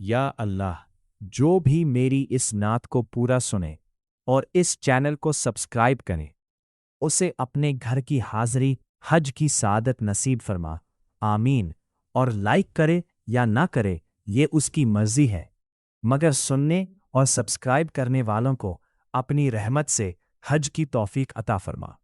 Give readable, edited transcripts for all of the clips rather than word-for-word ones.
या अल्लाह, जो भी मेरी इस नात को पूरा सुने और इस चैनल को सब्सक्राइब करे, उसे अपने घर की हाज़िरी हज की सादत नसीब फरमा। आमीन। और लाइक करे या ना करे, ये उसकी मर्जी है, मगर सुनने और सब्सक्राइब करने वालों को अपनी रहमत से हज की तौफीक अता फरमा।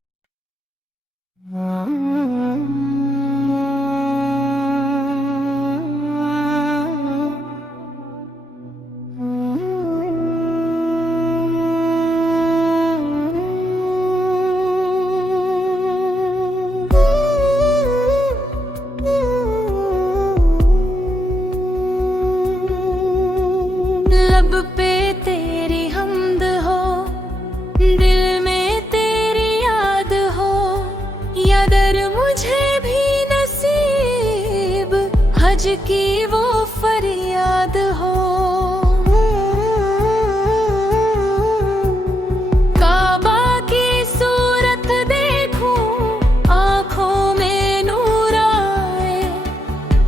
लब पे तेरी हमद हो, दिल में तेरी याद हो, या दर मुझे भी नसीब हज की वो फरियाद हो। काबा की सूरत देखूं, आंखों में नूर आए,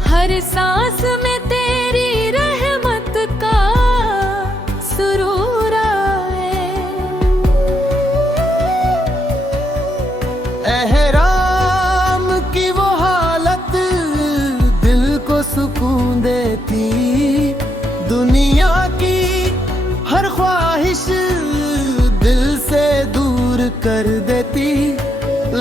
हर सांस में तेरी रहमत का सुरूर आए। एहराम की वो हालत दिल को सुकून देती, दुनिया की हर ख्वाहिश दिल से दूर कर देती।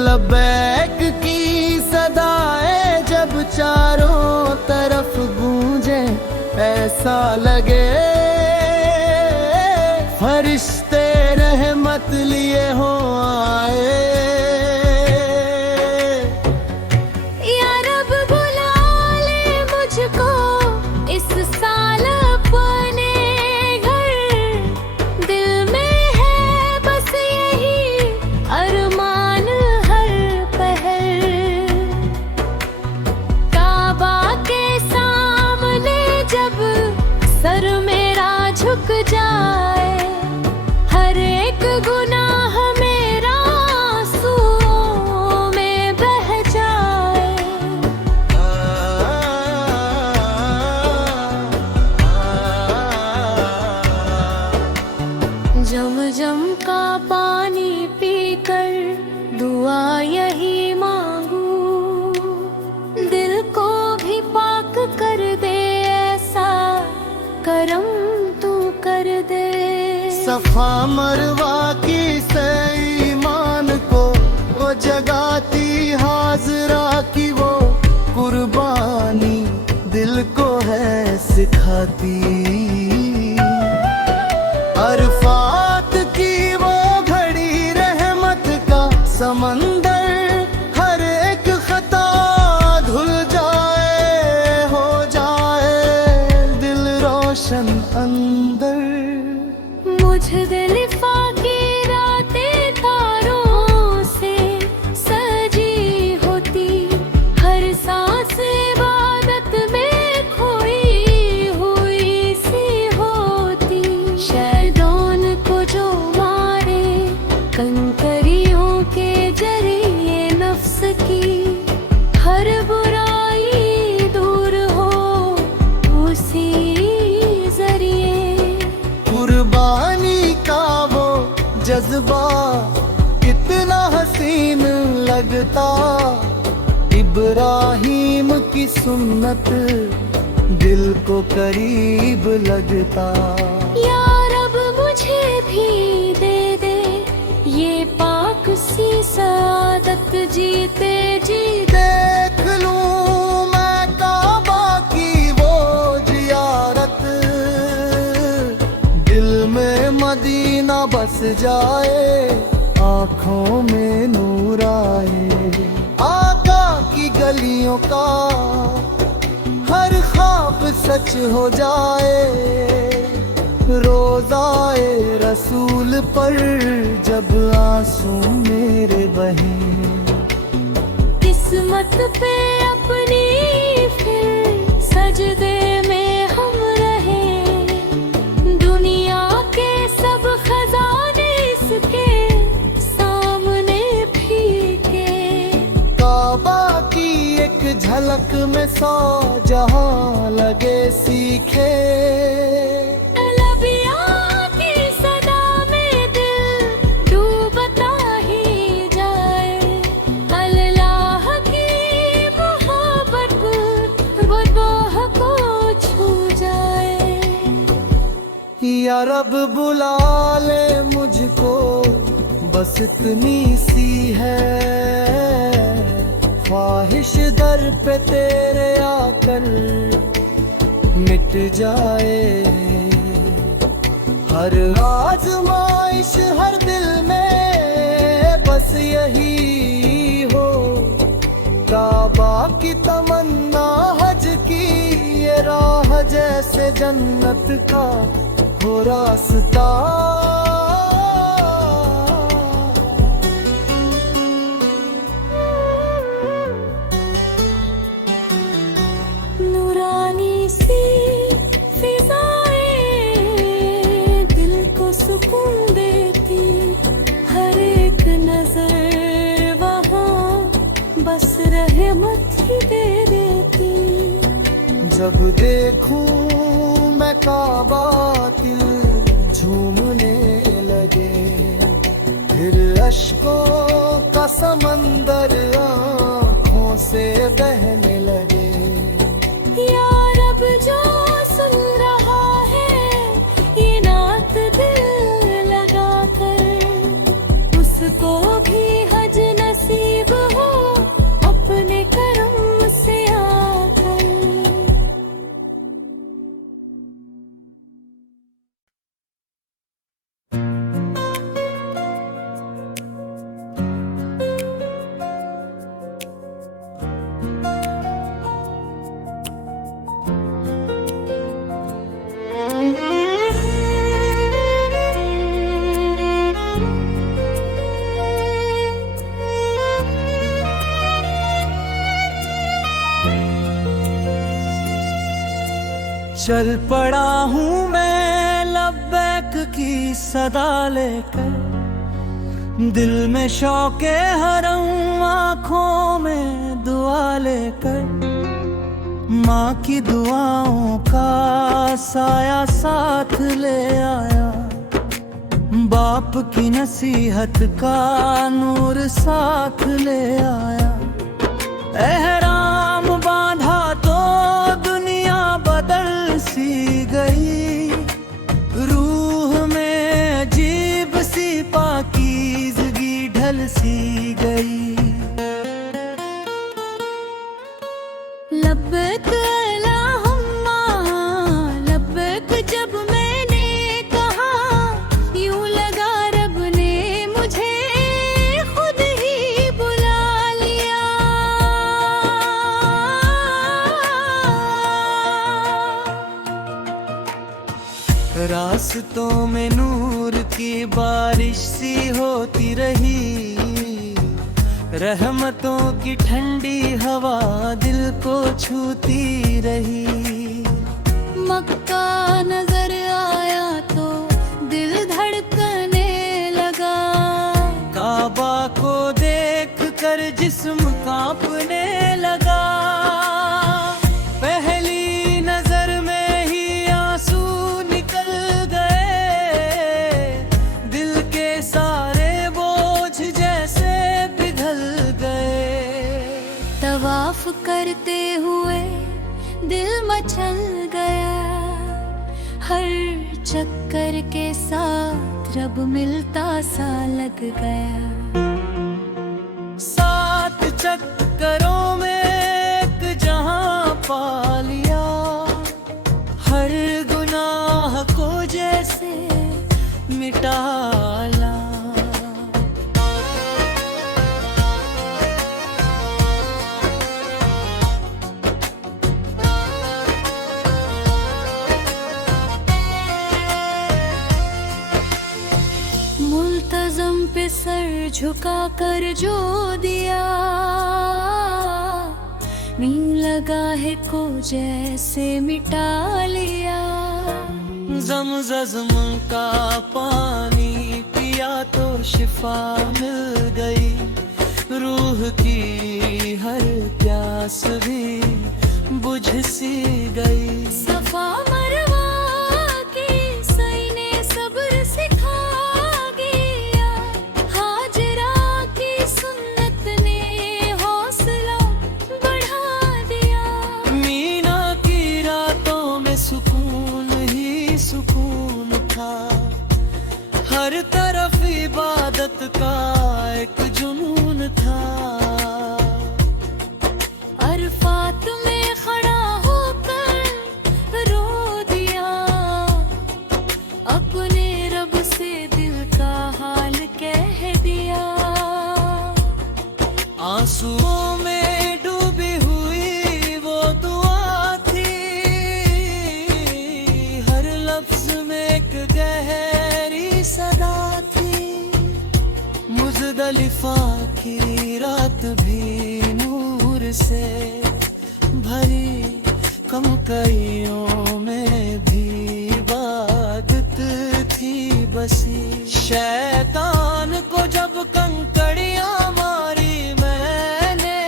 लबैक की सदाएं जब चारों तरफ गूंजे, ऐसा लगे फरिश्ते रहमत लिए हो आए। या रब बुला ले मुझको इस साल अपने घर, दिल में है बस यही अरमान हर पहर। काबा के सामने जब सर मेरा झुक जाए, हर एक गुनाह मेरा आंसुओं में बह जाए। जम का पानी पीकर दुआ यही मांगू, दिल को भी पाक कर दे, ऐसा करम तू कर दे। सफा मरवा की से ईमान को वो जगाती, हाजरा की वो कुर्बानी दिल को है सिखाती। अरफात की वो घड़ी रहमत का समंदर, हर एक खता धुल जाए, हो जाए दिल रोशन अंदर। मुझदलिफा की रातें तारों से सजी होती, हर सांस इबादत में खोई हुई सी होती। शैतान को जो मारे कंकरियों के जरिए, नफ्स की हर बुराई दूर हो उसी जरिए। कुर्बानी का वो जज्बा कितना हसीन लगता, इब्राहीम की सुन्नत दिल को करीब लगता। या रब मुझे भी दे दे ये पाक सी सादत, जीते जी देख लूं मैं काबा की वो जियारत, दिल में मदीना बस जाए, आँखों में नूर आए। आका की गलियों का हर ख्वाब सच हो जाए, रोज़ाए रसूल पर जब आंसू मेरे बहे। किस्मत पे अपनी फिर सजदे में हम रहे, दुनिया के सब खजाने इसके सामने फीके। काबा की एक झलक में 100 जहां लगे सीखे, या रब बुला ले मुझको, बस इतनी सी है ख्वाहिश दर पे तेरे आकर मिट जाए। हर आजमाइश हर दिल में बस यही हो, काबा की तमन्ना हज की ये राह जैसे जन्नत का हो रास्ता। नूरानी सी फिजाएं दिल को सुकून देती, हर एक नजर वहाँ बस रहमत ही दे देती। जब देखूं मैं काबा दिल झूमने लगे, फिर अश्कों का समंदर आँखों से बहने लगे। या रब जो सुन रहा है ये नात दिल लगा कर, उसको भी हज नसीब हो अपने करम से आकर। चल पड़ा हूँ मैं लब्बैक की सदा लेकर, दिल में शौके हरम आँखों में दुआ लेकर। माँ की दुआओं का साया साथ ले आया, बाप की नसीहत का नूर साथ ले आया। एहराम बांधा तो दुनिया बदल सी गई, रूह में अजीब सी पाकीज़गी ढल सी गई। लब्बैक अल्लाहुम्मा लब्बैक जब मैंने कहा, यूं लगा रब ने मुझे खुद ही बुला लिया। रास्तों में नूर की बारिश सी होती रही, रहमतों की ठंडी हवा दिल को छूती रही। मक्का नजर आया तो दिल धड़कने लगा, काबा को देख कर जिस्म कांपने लगा। पहली नजर में ही आंसू निकल गए, दिल के सारे बोझ जैसे पिघल गए। तवाफ करते हुए दिल मचल गया, हर चक्कर के साथ रब मिलता सा लग गया। 7 चक्करों में एक जहां पा लिया, हर गुनाह को जैसे मिटा ला। मुल्तज़म पे सर झुका कर जो दिया, नीं लगा है को जैसे मिटा लिया। ज़मज़म का पानी पिया तो शिफा मिल गई, रूह की हर प्यास भी बुझ सी गई। सफा मरवा की सई ने सब्र सिखा गया, हाजरा की सुन्नत ने हौसला बढ़ा दिया। मीना की रातों में सुकून ही सुकून था। हर तरफ इबादत का एक जुनून था। अरफात में खड़ा होकर रो दिया, अपने रब से दिल का हाल कह दिया। आंसुओं में डूबी हुई वो दुआ थी, हर लफ्ज में एक गहरी सदा थी। मुज़दलिफ़ा की रात भी नूर से भरी, कम कईयों में भी इबादत थी बसी। शैतान को जब कंकड़ियां मारी मैंने,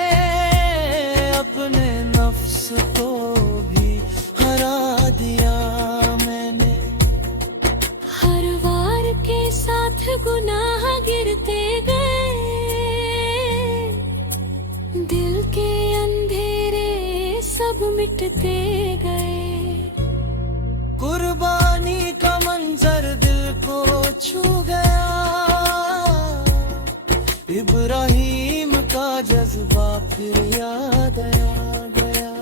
अपने नफ्स को भी हरा दिया मैंने। हर वार के साथ गुनाह गिरते गए, दिल के अंधेरे सब मिटते गए। कुर्बानी का मंजर दिल को छू गया, इब्राहीम का जज्बा फिर याद आ गया।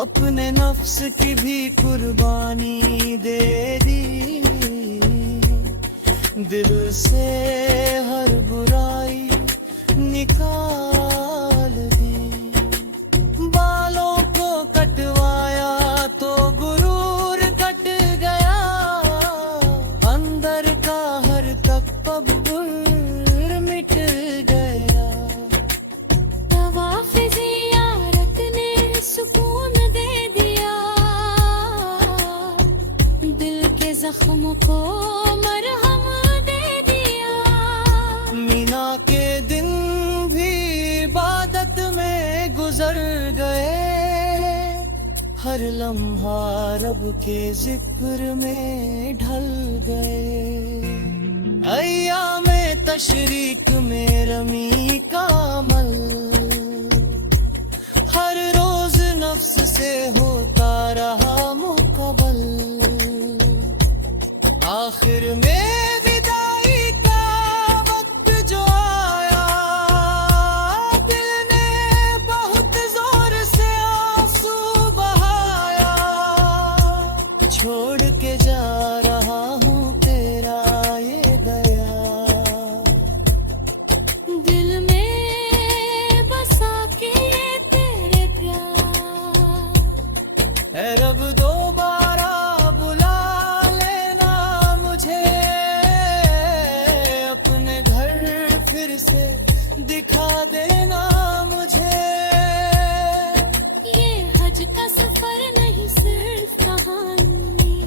अपने नफ्स की भी कुर्बानी दे दी, दिल से हर बुराई निकाल दी। बालों को कटवाया तो गुरूर कट गया, अंदर का हर तकब्बुर मिट गया। तवाफ़ ज़ियारत ने सुकून दे दिया, दिल के जख्म को मरहम दे दिया। मीना के दिन भी इबादत में गुजर गए, हर लम्हा रब के जिक्र में ढल गए। अय्यामे तशरीक में रमी का अमल, हर रोज नफ्स से होता रहा मुकबल। आखिर में विदाई का वक्त जो आया, दिल ने बहुत जोर से आंसू बहाया। छोड़ के जा रहा हूँ तेरा ये दया, दिल में बसा के तेरे प्यार। ऐ रब दोबारा बुला लेना मुझे, अपने घर फिर से दिखा देना मुझे। ये हज का सफर नहीं सिर्फ कहानी,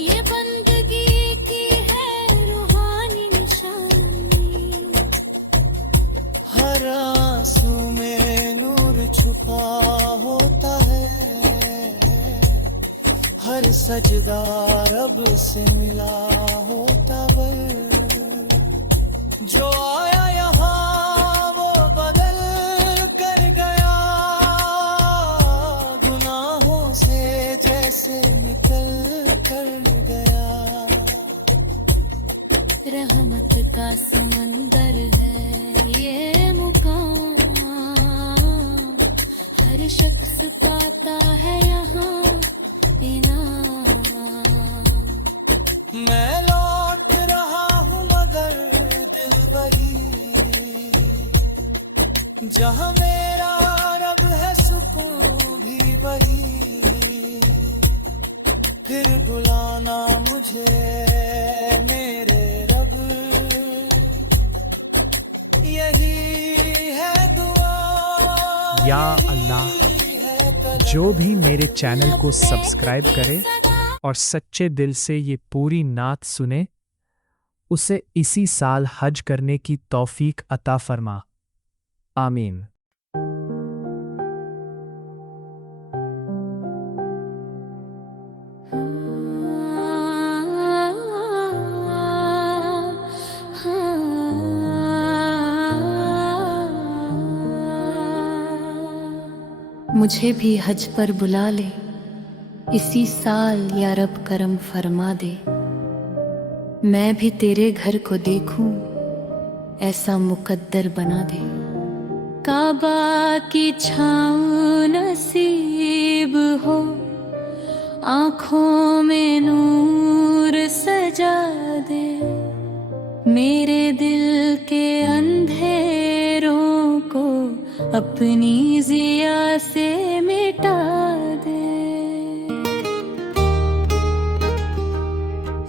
ये बंदगी की है रूहानी निशानी। हर आंसू में नूर छुपा होता है, हर सजदा रब से मिला होता वर। जो आया यहाँ वो बदल कर गया, गुनाहों से जैसे निकल कर गया। रहमत का समंदर है ये मुकाम, हर शख्स पाता है यहाँ इनाम। मैं लौट रहा हूँ मगर दिल वही, जहाँ मेरा रब है सुकून भी वही। फिर बुलाना मुझे मेरे रब, यही है दुआ। या अल्लाह, जो भी मेरे चैनल को सब्सक्राइब करे और सच्चे दिल से ये पूरी नात सुने, उसे इसी साल हज करने की तौफीक अता फरमा। आमीन। मुझे भी हज पर बुला ले, इसी साल या रब करम फरमा दे, मैं भी तेरे घर को देखूं, ऐसा मुकद्दर बना दे। काबा की छाँव नसीब हो, आँखों में नूर सजा दे, मेरे दिल के अंधेरों को अपनी ज़िया से मिटा दे।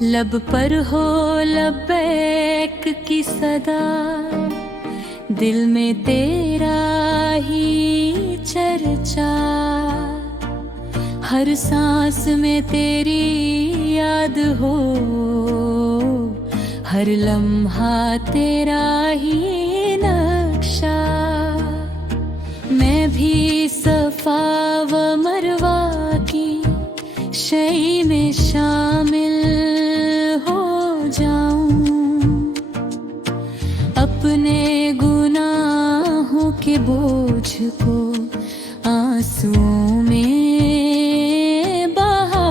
लब पर हो लब्बैक की सदा, दिल में तेरा ही चर्चा, हर सांस में तेरी याद हो, हर लम्हा तेरा ही नक्शा। मैं भी सफा व मरवा की शई में शामिल हो जाऊं, अपने गुनाहों के बोझ को आंसुओं में बहा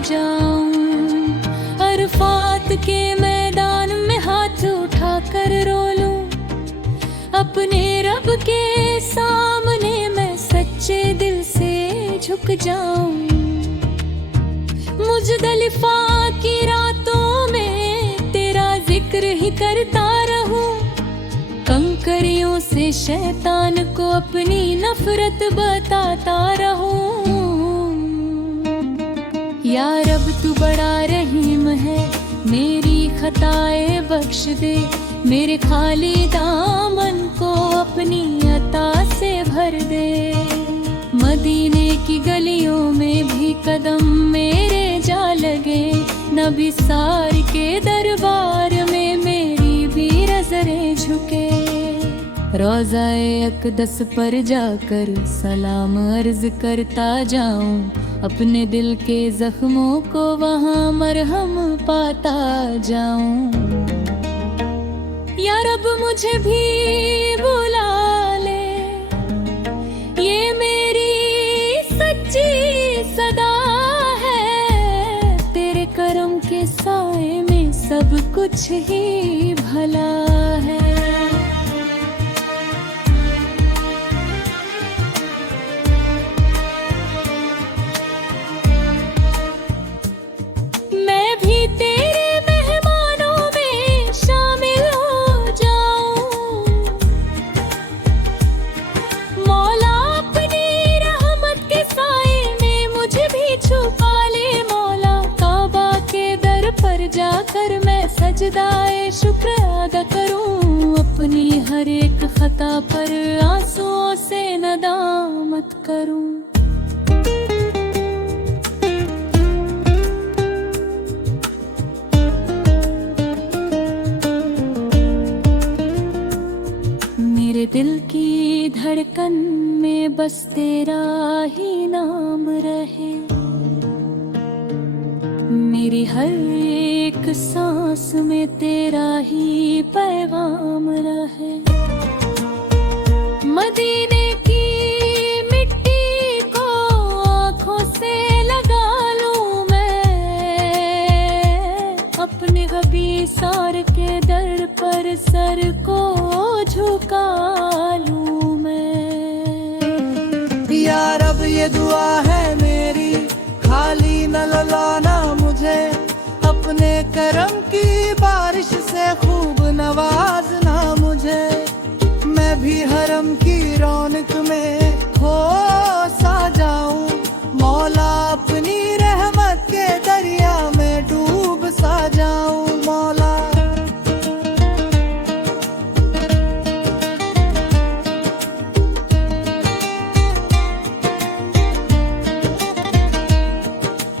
जाऊं। अरफात के मैदान में हाथ उठाकर रो लूं, अपने रब के सामने मैं सच्चे दिल से झुक जाऊं। मुज़दलिफ़ा की रातों में तेरा जिक्र ही करता रहूं, कंकरियों से शैतान को अपनी नफरत बताता रहूं। या रब तू बड़ा रहीम है, मेरी खताएं बख्श दे, मेरे खाली दामन को अपनी अता से भर दे। मदीने की गलियों में भी कदम मेरे जा लगे, नबी सार के दरबार में मेरी भी नजरें झुके। रोज़ाए अक़दस पर जाकर सलाम अर्ज करता जाऊं, अपने दिल के जख्मों को वहाँ मरहम पाता जाऊं। या रब मुझे भी बुला ले, ये मेरी सच्ची सदा है, तेरे करम के साए में सब कुछ ही भला है। मैं भी तेरे मेहमानों में शामिल हो जाऊं, मौला अपनी रहमत के साए में मुझे भी छुपा ले। मौला काबा के दर पर जाकर मैं सजदाए शुक्र अदा करूं, अपनी हर एक खता पर आंसुओं से नदामत करूं। मेरे दिल की धड़कन में बस तेरा ही नाम रहे, मेरी हर एक सांस में तेरा ही पैगाम रहे। मदीने की मिट्टी को आँखों से लगा लूं मैं, अपने हबी सार के दर पर सर को झुका लूं मैं। या रब ये दुआ है मेरी, खाली न ललाना मुझे, अपने करम की बारिश से खूब नवाजना मुझे। मैं भी हरम की रौनक में खो सा जाऊं, मौला अपनी रहमत के दरिया में डूब सा जाऊं। मौला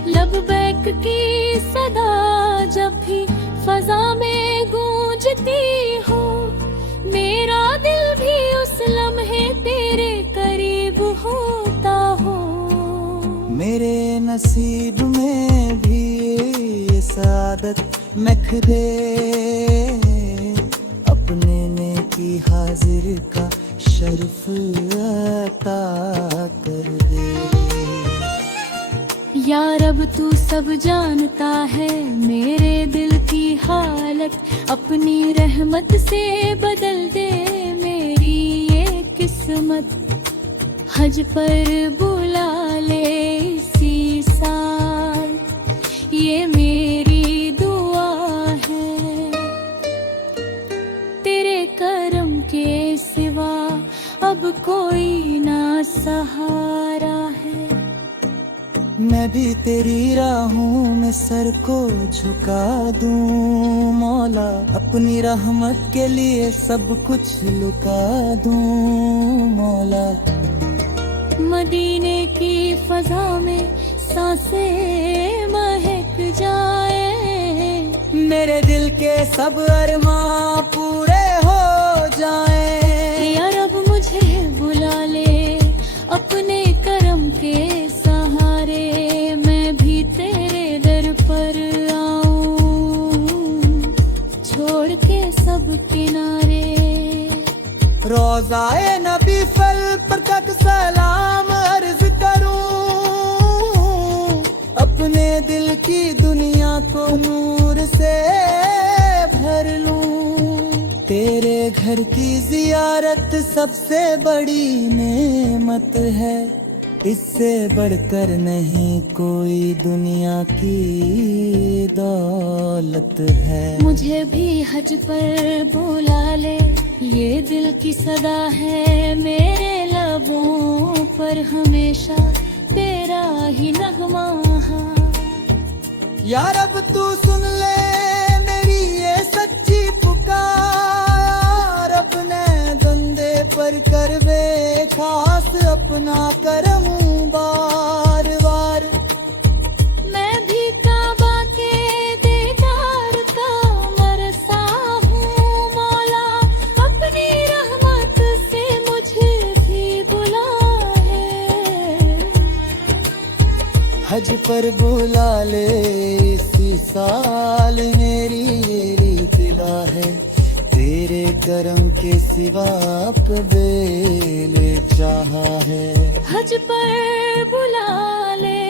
लब्बैक की सदा जब भी फजा में गूंजती हो, मेरा दिल भी उस लम्हे तेरे करीब होता हो। मेरे नसीब में भी ये सादत नखरे, अपने नेकी हाजिर का शर्फ अता कर दे। यार अब तू सब जानता है मेरे दिल की हालत, अपनी रहमत से बदल दे मेरी ये किस्मत। हज पर बुला ले इसी साल, ये मेरी दुआ है। तेरे करम के सिवा अब कोई ना सहारा है। मैं भी तेरी राहों में सर को झुका दूं मौला, अपनी रहमत के लिए सब कुछ लुका दूं मौला। मदीने की फजा में सांसें महक जाए, मेरे दिल के सब अरमां पूरे हो जाएं। यार अब मुझे बुला ले अपने करम के सहारे, मैं भी तेरे दर पर आऊं छोड़ के सब किनारे। रोज़ाए नबी फल पर तक सलाम अर्ज करूं, अपने दिल की दुनिया को नूर से भर लूं। तेरे घर की जियारत सबसे बड़ी नेमत है, इससे बढ़कर नहीं कोई दुनिया की दौलत है। मुझे भी हज पर बुला ले, ये दिल की सदा है मेरे लबों पर हमेशा तेरा ही नगमा। यार अब तू सुन ले मेरी ये सच्ची पुकार, अपने बंदे पर कर बे खास अपना करम बार बार। मैं भी काबा के दीदार का मरसा हूँ मौला, अपनी रहमत से मुझे भी बुला है। हज पर बुला ले इसी साल, मेरी ये दिला है तेरे करम के सिवा कबीले चाहा है। हज पर बुला ले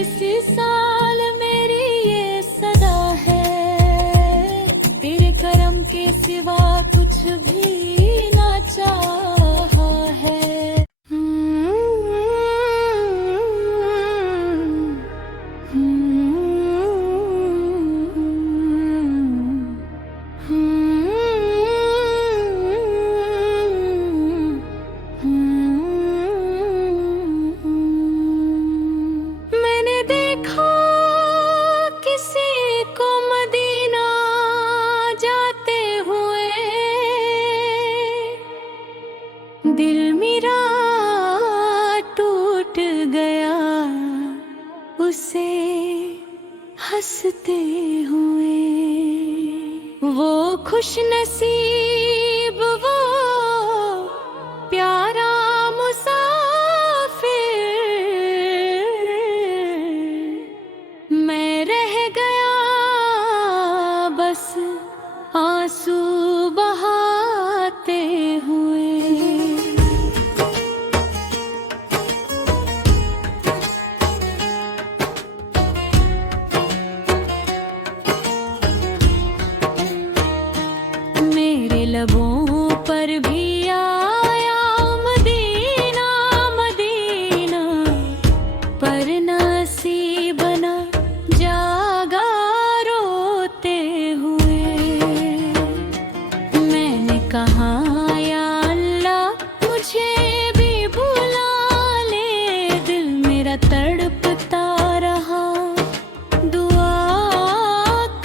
इसी साल, मेरी ये सदा है तेरे करम के सिवा कुछ भी ना चाहा है। दिल मेरा टूट गया उसे हंसते हुए, वो खुश नसीब वो प्यारा मुसाफिर, मैं रह गया बस आंसू बहाते हुए। लबों पर भी आया मदीना मदीना, पर नसीब न जागा रोते हुए। मैंने कहा या अल्लाह मुझे भी बुला ले, दिल मेरा तड़पता रहा दुआ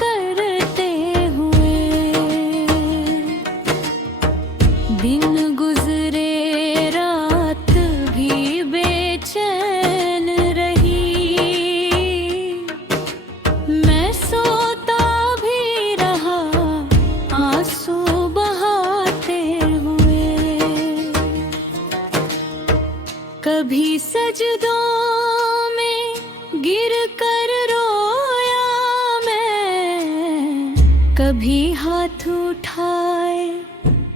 करते हुए। दिन गुजरे रात भी बेचैन रही, मैं सोता भी रहा आंसू बहाते हुए। कभी सजदों में गिर कर रोया मैं, कभी हाथ उठाए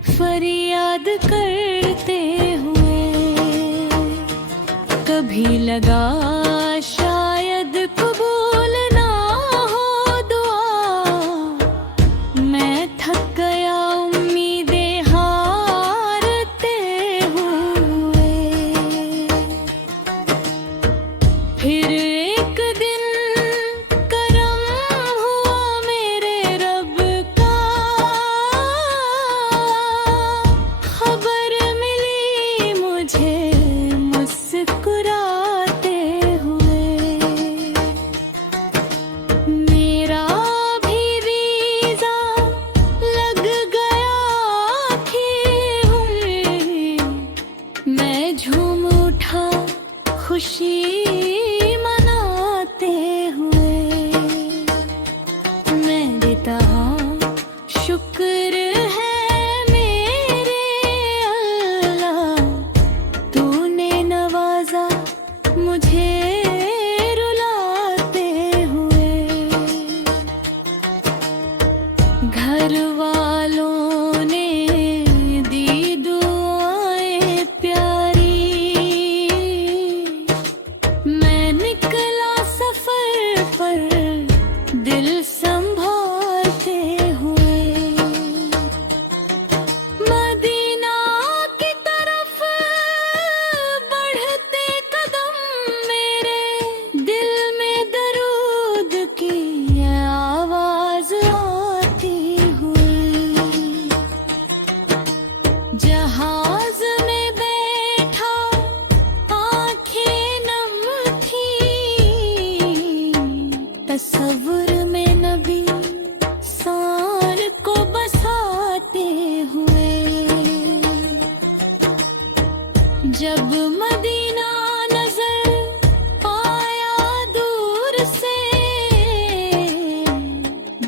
फरियाद करते हुए। कभी लगा शायद तसव्वुर में नबी सार को बसाते हुए, जब मदीना नजर आया दूर से,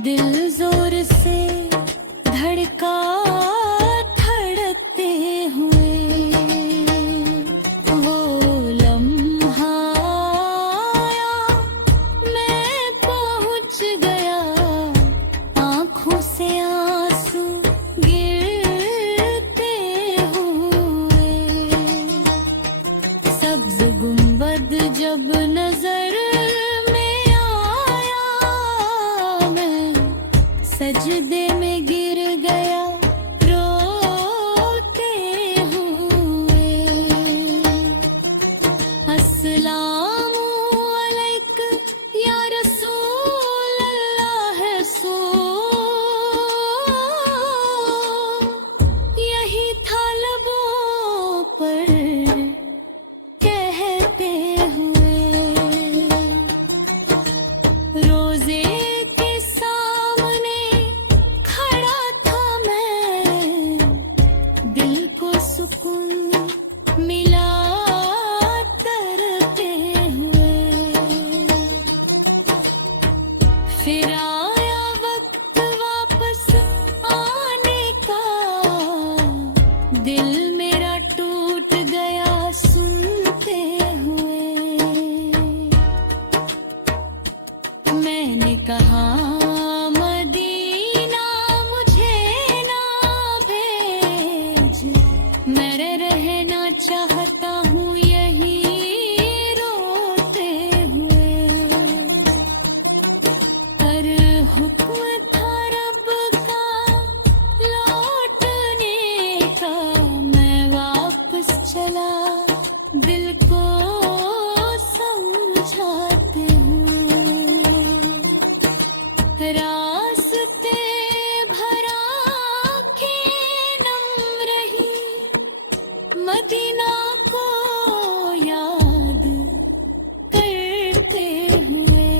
दिल जोर से धड़का धड़कते हुए। वो लम्हा आया, मैं पहुंच गया, आंखों से आंसू गिरते हुए। सब्ज गुंबद जब नजर में आया, मैं सजदे में गिर गया रोते हुए। अस्सलामु अलैक या रसूल अल्लाह, सो यही था लबों पर कहते हुए। रोजे के सामने खड़ा था मैं, दिल को सुकून मिला तरते हुए। फिर आया वक्त वापस आने का, दिल मेरा टूट गया सुनते हुए। मैंने कहा मदीना मुझे ना भेज, मैं रहना चाहता हूँ यही रोते हुए। पर हुक्म था रब का लौटने का, मैं वापस चला दिल को समझाते हुए। रास्ते भरा के नम रही, मदीना को याद करते हुए।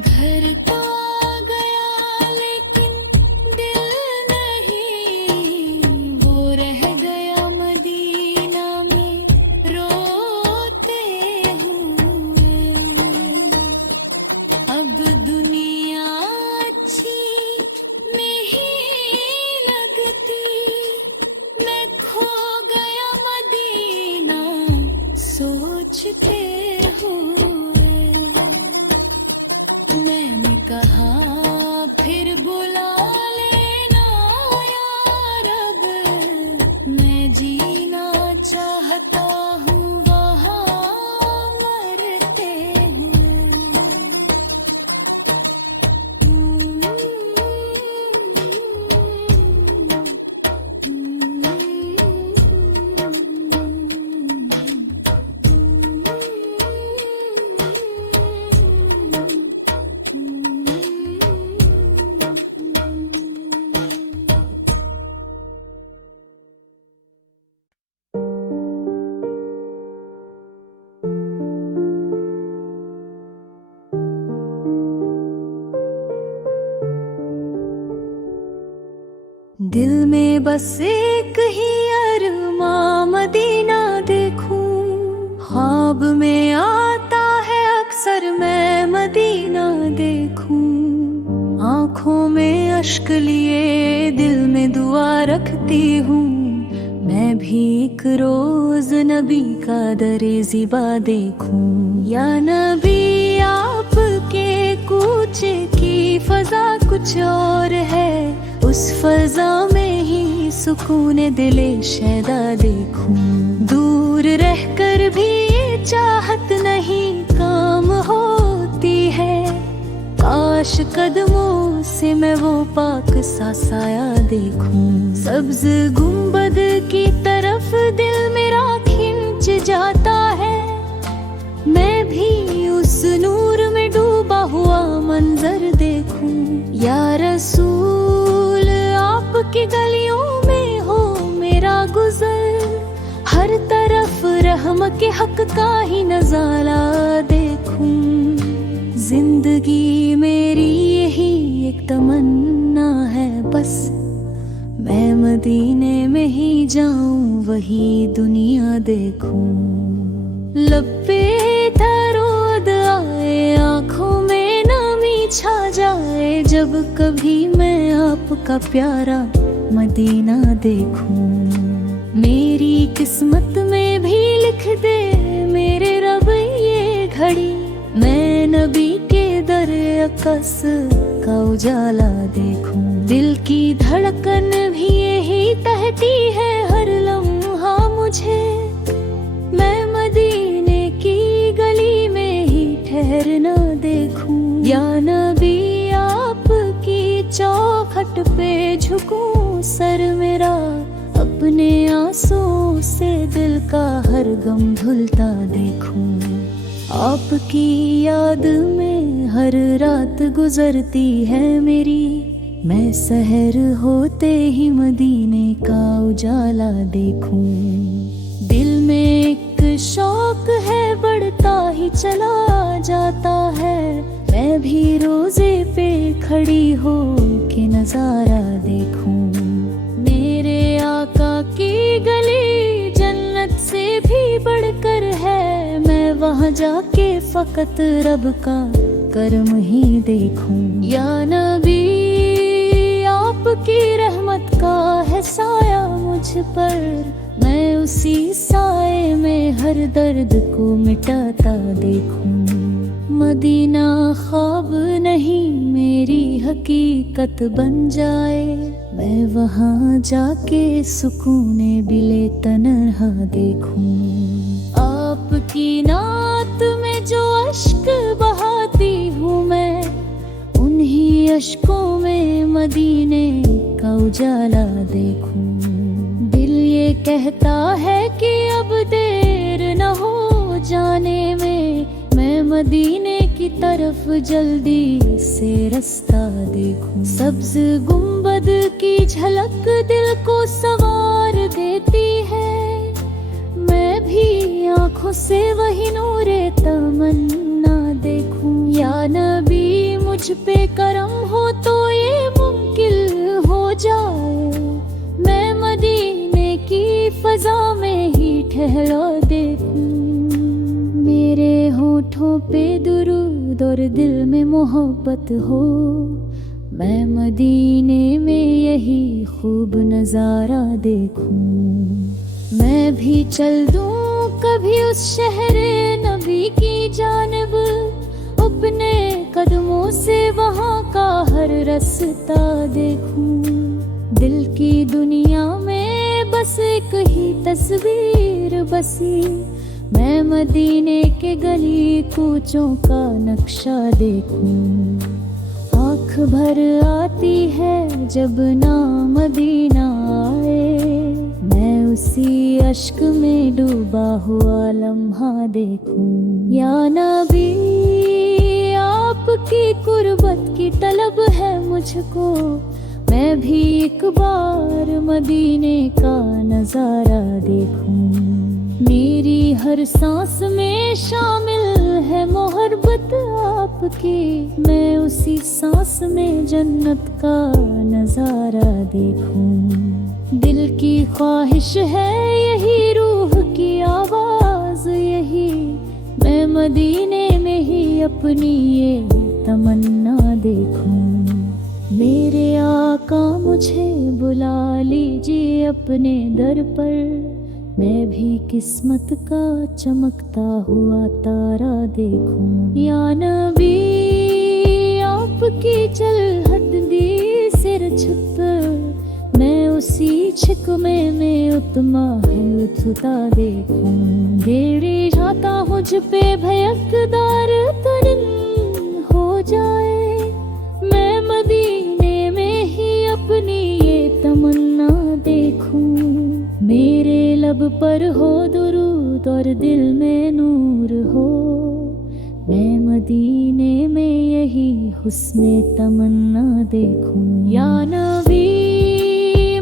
घर तो आ गया लेकिन दिल नहीं, वो रह गया मदीना में रोते हुए। अब दुनिया अच्छी नहीं लगती, मैं खो गया मदीना सोचते हुए। मैंने कहा फिर बुला लेना या रब, मैं जीना चाहता हूँ वहाँ मरते हुए। दिल में बस एक ही अरमां मदीना देखूं, ख्वाब में आता है अक्सर मैं मदीना देखूं। आंखों में अश्क लिए दिल में दुआ रखती हूँ, मैं भी एक रोज नबी का दरे ज़िबा देखूं। या नबी आपके कूचे की फजा कुछ और है, उस फजा में ही सुकून दिले शैदा देखूं। दूर रहकर भी ये चाहत नहीं काम होती है, काश कदमों से मैं वो पाक सा साया देखूं। सब्ज गुंबद की तरफ दिल मेरा खिंच जाता है, मैं भी उस नूर में डूबा हुआ मंजर देखूं। या रसूल आपकी गलियों में हो मेरा गुजर, हर तरफ रहम के हक का ही नजारा देखूं। वही दुनिया देखूं। लब पे दर्द आए, आंखों में नमी छा जाए, जब कभी मैं आपका प्यारा मदीना देखूं। मेरी किस्मत में भी लिख दे मेरे रब ये घड़ी, मैं नबी के दर अकस का उजाला देखूं। दिल की धड़कन भी यही कहती है हर लम्हा मुझे, मैं मदीने की गली में ही ठहरना देखूं। या नबी आपकी चौखट पे झुकूं सर मेरा, अपने आंसुओं से दिल का हर गम धुलता देखूं। आपकी याद में हर रात गुजरती है मेरी, मैं सहर होते ही मदीने का उजाला देखूं। दिल में एक शौक है बढ़ता ही चला जाता है, मैं भी रोजे पे खड़ी हो के नजारा देखूं। मेरे आका की गली जन्नत से भी बढ़कर है, मैं वहाँ जाके फकत रब का करम ही देखूं। या नबी आपकी रहमत का है साया मुझ पर, मैं उसी साए में हर दर्द को मिटाता देखूं। मदीना ख्वाब नहीं मेरी हकीकत बन जाए, मैं वहाँ जाके सुकूने बिले तन्हा देखूं। आपकी नात में जो अश्क बहाती हूँ मैं, उन्हीं अश्कों में मदीने का उजाला देखूं। दिल ये कहता है कि अब देर न हो जाने में, मैं मदीने की तरफ जल्दी से रास्ता देखूं। सब्ज गुंबद की झलक दिल को संवार देती है, मैं भी आँखों से वही नूरे तमन्ना देखूं। या नबी मुझ पे करम हो तो ये मुमकिन हो जाए, मैं मदीने की फजा में ही ठहरा देखूं। मेरे होठों पे दुरूद और दिल में मोहब्बत हो, मैं मदीने में यही खूब नजारा देखूं। मैं भी चल दूं कभी उस शहरे नबी की जानिब, अपने कदमों से वहाँ का हर रास्ता देखूं। दिल की दुनिया में बस एक ही तस्वीर बसी, मैं मदीने के गली कूचों का नक्शा देखूं। आँख भर आती है जब नाम मदीना आए, मैं उसी अश्क में डूबा हुआ लम्हा देखूं। या नबी आपकी कुर्बत की तलब है मुझको, मैं भी एक बार मदीने का नजारा देखूं। मेरी हर सांस में शामिल है मोहब्बत आपकी, मैं उसी सांस में जन्नत का नजारा देखूं। दिल की ख्वाहिश है यही, रूह की आवाज यही, मैं मदीने में ही अपनी ये तमन्ना देखूं। मेरे आका मुझे बुला लीजिए अपने दर पर, मैं भी किस्मत का चमकता हुआ तारा देखूं। या नबी आपकी चलहट दी सिर छुप, मैं उसी छिक में उत्तमा छुता देखूं। बेड़ी जाता मुझ पे भयकदार तरिन हो जाए, मैं मदीने में ही अपनी ये तमन्ना देखूं। मेरे लब पर हो दुरूद और दिल में नूर हो, मैं मदीने में यही हुस्ने तमन्ना देखूं। या नबी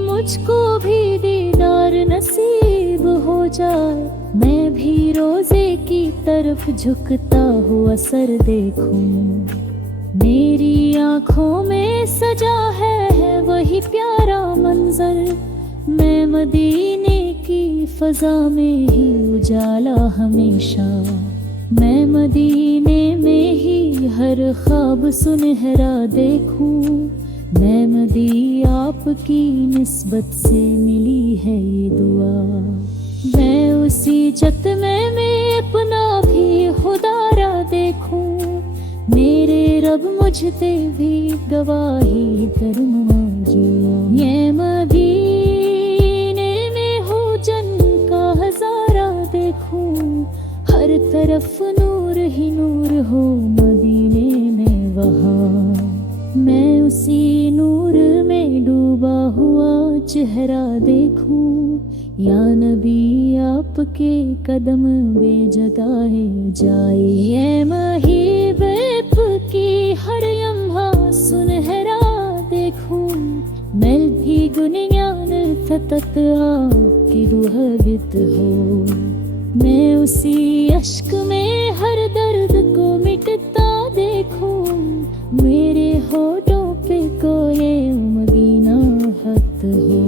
मुझको भी दीदार नसीब हो जाए, मैं भी रोजे की तरफ झुकता हुआ सर देखूं। मेरी आँखों में सजा है वही प्यारा मंजर, मैं मदीने की फजा में ही उजाला हमेशा, मैं मदीने में ही हर ख्वाब सुनहरा देखूं। मैं मदी आपकी निस्बत से मिली है ये दुआ, मैं उसी जत्मे में अपना भी खुदारा देखूं। मेरे रब मुझते भी गवाही फरमाइए, ये मदीने में हो जन का हजारा देखूं। हर तरफ नूर ही नूर हो मदीने में वहाँ, मैं उसी नूर में डूबा हुआ चेहरा देखूं। या नबी आपके कदम बेजगाए जाए, ये महीबेप की हर लम्हा सुनहरा देखूं। मैं भी गुनियान तक आपकी दुहबित हो, मैं उसी अश्क में हर दर्द को मिटता देखूं। मेरे होठों पे कोई मदीना खत हो,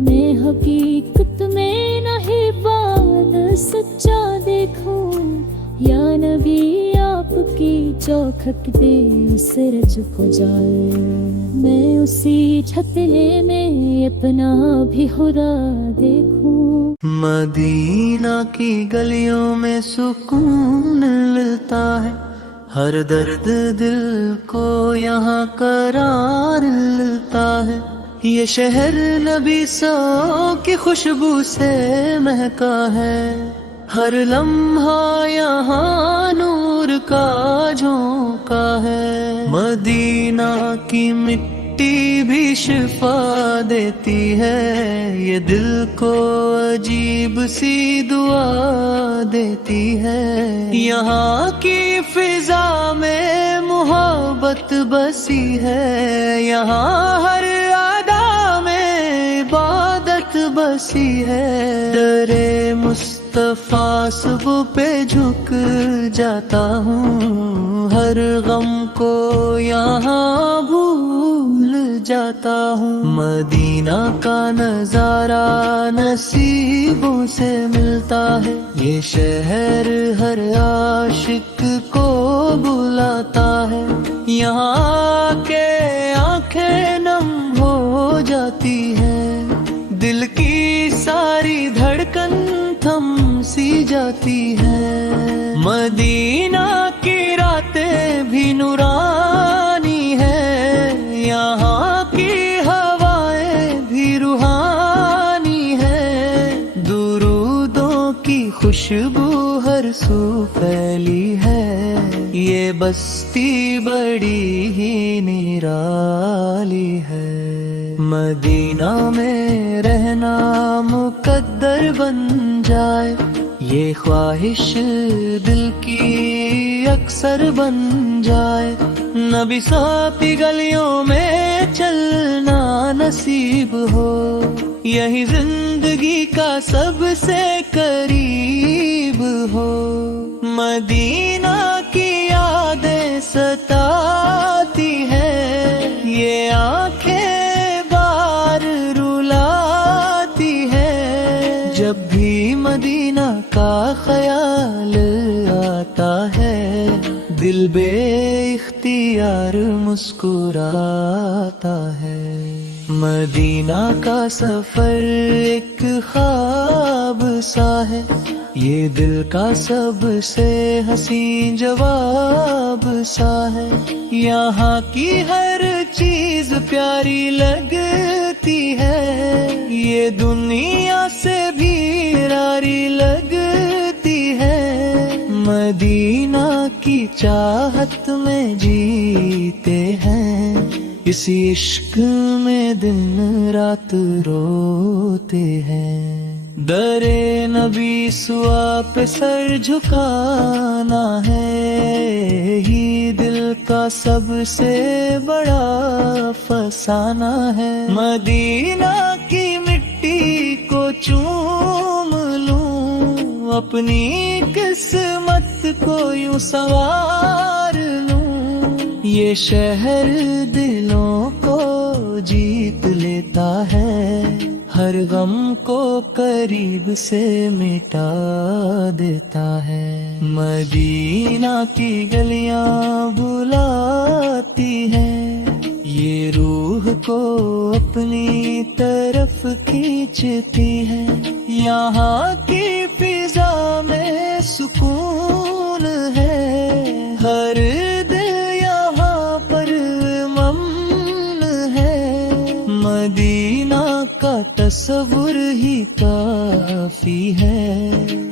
मैं हकीकत में नहीं बात सच्चा देखूं। या नबी आपकी चौखट पे सिरज को जाए, मैं उसी छतले में अपना भी खुदा देखूं। मदीना की गलियों में सुकून मिलता है, हर दर्द दिल को यहाँ करार मिलता है। ये शहर नबी सौ की खुशबू से महका है, हर लम्हा यहाँ नूर का झोंका है। मदीना की मिट्टी भी शिफा देती है, ये दिल को अजीब सी दुआ देती है। यहाँ की फिजा में मोहब्बत बसी है, यहाँ हर अदा में इबादत बसी है। दरे मुस्तफा सब पे झुक जाता हूँ, हर गम को यहाँ भूल जाता हूँ। मदीना का नजारा नसीबों से मिलता है, ये शहर हर आशिक को बुलाता है। यहाँ के आंखें नम हो जाती है, दिल की सारी धड़कन थम सी जाती है। मदीना की रातें भी नूरानी है, यहाँ की हवाएं भी रूहानी है। दुरूदों की खुशबू हर सू फैली है, ये बस्ती बड़ी ही निराली है। मदीना में रहना मुकद्दर बन जाए, ये ख्वाहिश दिल की अक्सर बन जाए। नबी साहब गलियों में चलना नसीब हो, यही जिंदगी का सबसे करीब हो। मदीना की यादें सताती है, ये आंखें बार रुलाती है। जब भी मदीना का ख्याल आता है, दिल बेइख्तियार मुस्कुराता है। मदीना का सफर एक ख्वाब सा है, ये दिल का सबसे हसीन जवाब सा है। यहाँ की हर चीज प्यारी लगती है, ये दुनिया से भी प्यारी लगती है। मदीना की चाहत में जीते हैं, इसी इश्क में दिन रात रोते हैं। दरे नबी सुआ पे सर झुकाना है, ही दिल का सबसे बड़ा फसाना है। मदीना की मिट्टी को चूम लूं, अपनी किस्मत को यूं संवार लूं। ये शहर दिलों को जीत लेता है, हर गम को करीब से मिटा देता है। मदीना की गलियां बुलाती हैं, ये रूह को अपनी तरफ खींचती है। यहाँ की फिजा में सुकून है, हर दिल यहाँ पर ममन है। मदीना का तस्वुर ही काफी है,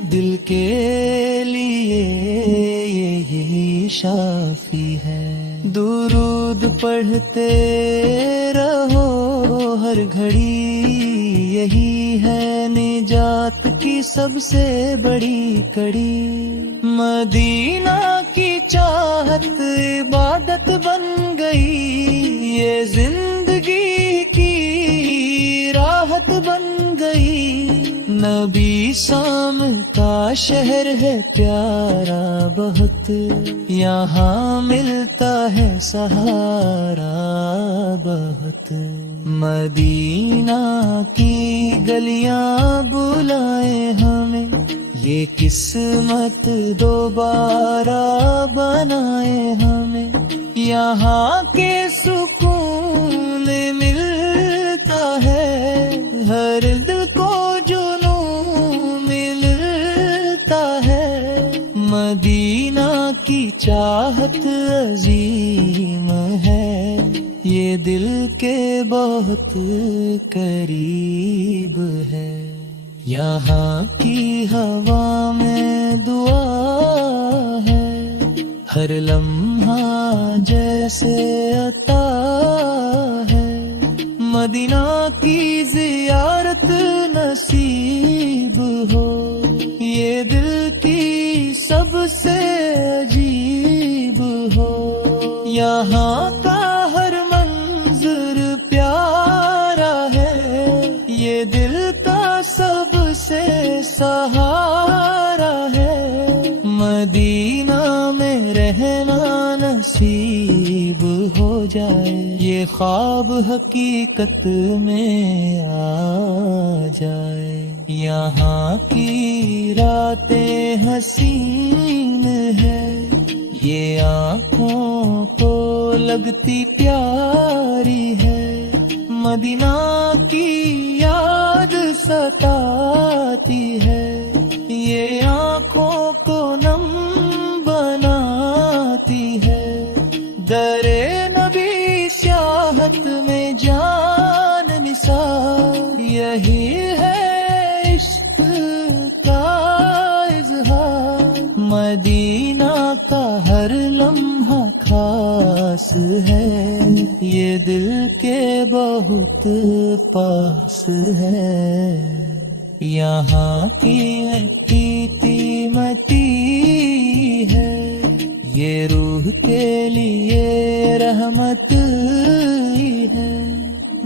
दिल के लिए यही शाफी है। दुरूद पढ़ते रहो हर घड़ी, यही है निजात की सबसे बड़ी कड़ी। मदीना की चाहत इबादत बन गई, ये जिंदगी की राहत बन गई। नबी शाम का शहर है प्यारा बहुत, यहाँ मिलता है सहारा बहुत। मदीना की गलियां बुलाए हमें, ये किस्मत दोबारा बनाए हमें। यहाँ के सुकून मिलता है, हर दिल को जुनून मिलता है। मदीना की चाहत अजीम है, ये दिल के बहुत करीब है। यहाँ की हवा में दुआ है, हर लम्हा जैसे अता है। मदीना की जियारत नसीब हो, ये दिल की सबसे अजीब हो। यहाँ का हर मंजर प्यारा है, ये दिल का सबसे सहारा है। मदीना में रहना नसीब हो जाए, ये ख्वाब हकीकत में आ जाए। यहाँ की रातें हसीन है, ये आँखों को लगती प्यारी है। मदीना की याद सताती है, ये आँखों को नम बनाती है। दरे नबी स्याहत में जान निसार, यही है इश्क का इज़हार। मदीना का हर लम्हा खास है, ये दिल के बहुत पास है। यहाँ की कीमती है, ये रूह के लिए रहमत ही है।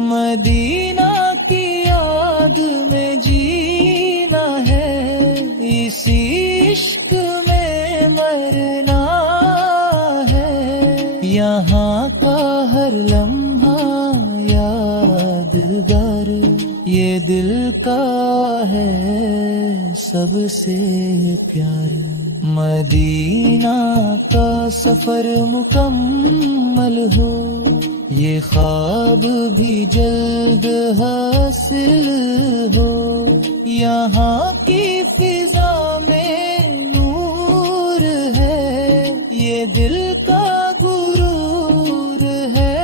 मदीना की याद में जीना है, इसी इश्क में मरना है। यहाँ का हर लम्हा यादगार, ये दिल का है सबसे प्यार। मदीना का सफर मुकम्मल हो, ये ख्वाब भी जल्द हासिल हो। यहाँ की फिजा में नूर है, ये दिल का गुरूर है।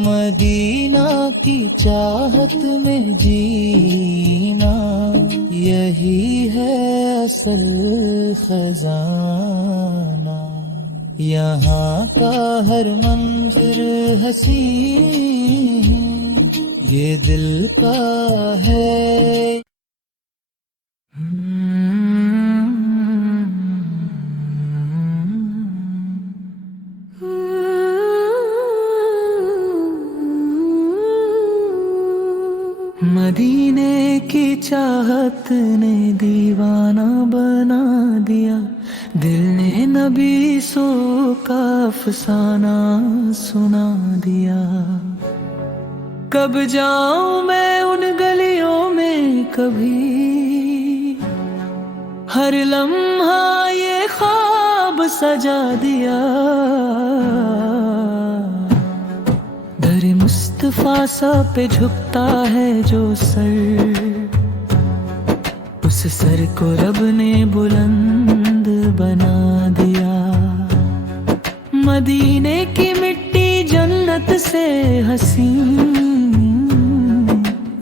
मदीना की चाहत में जीना, यही है असल खजाना। यहाँ का हर मंजर हसीन, ये दिल का है। मदीने की चाहत ने दीवाना बना दिया, दिल ने नबी सो का अफसाना सुना दिया। कब जाऊं मैं उन गलियों में कभी, हर लम्हा ये ख्वाब सजा दिया। दर मुस्तफा सा पे झुकता है जो सर, उस सर को रब ने बुलंद बना दिया। मदीने की मिट्टी जन्नत से हसीन,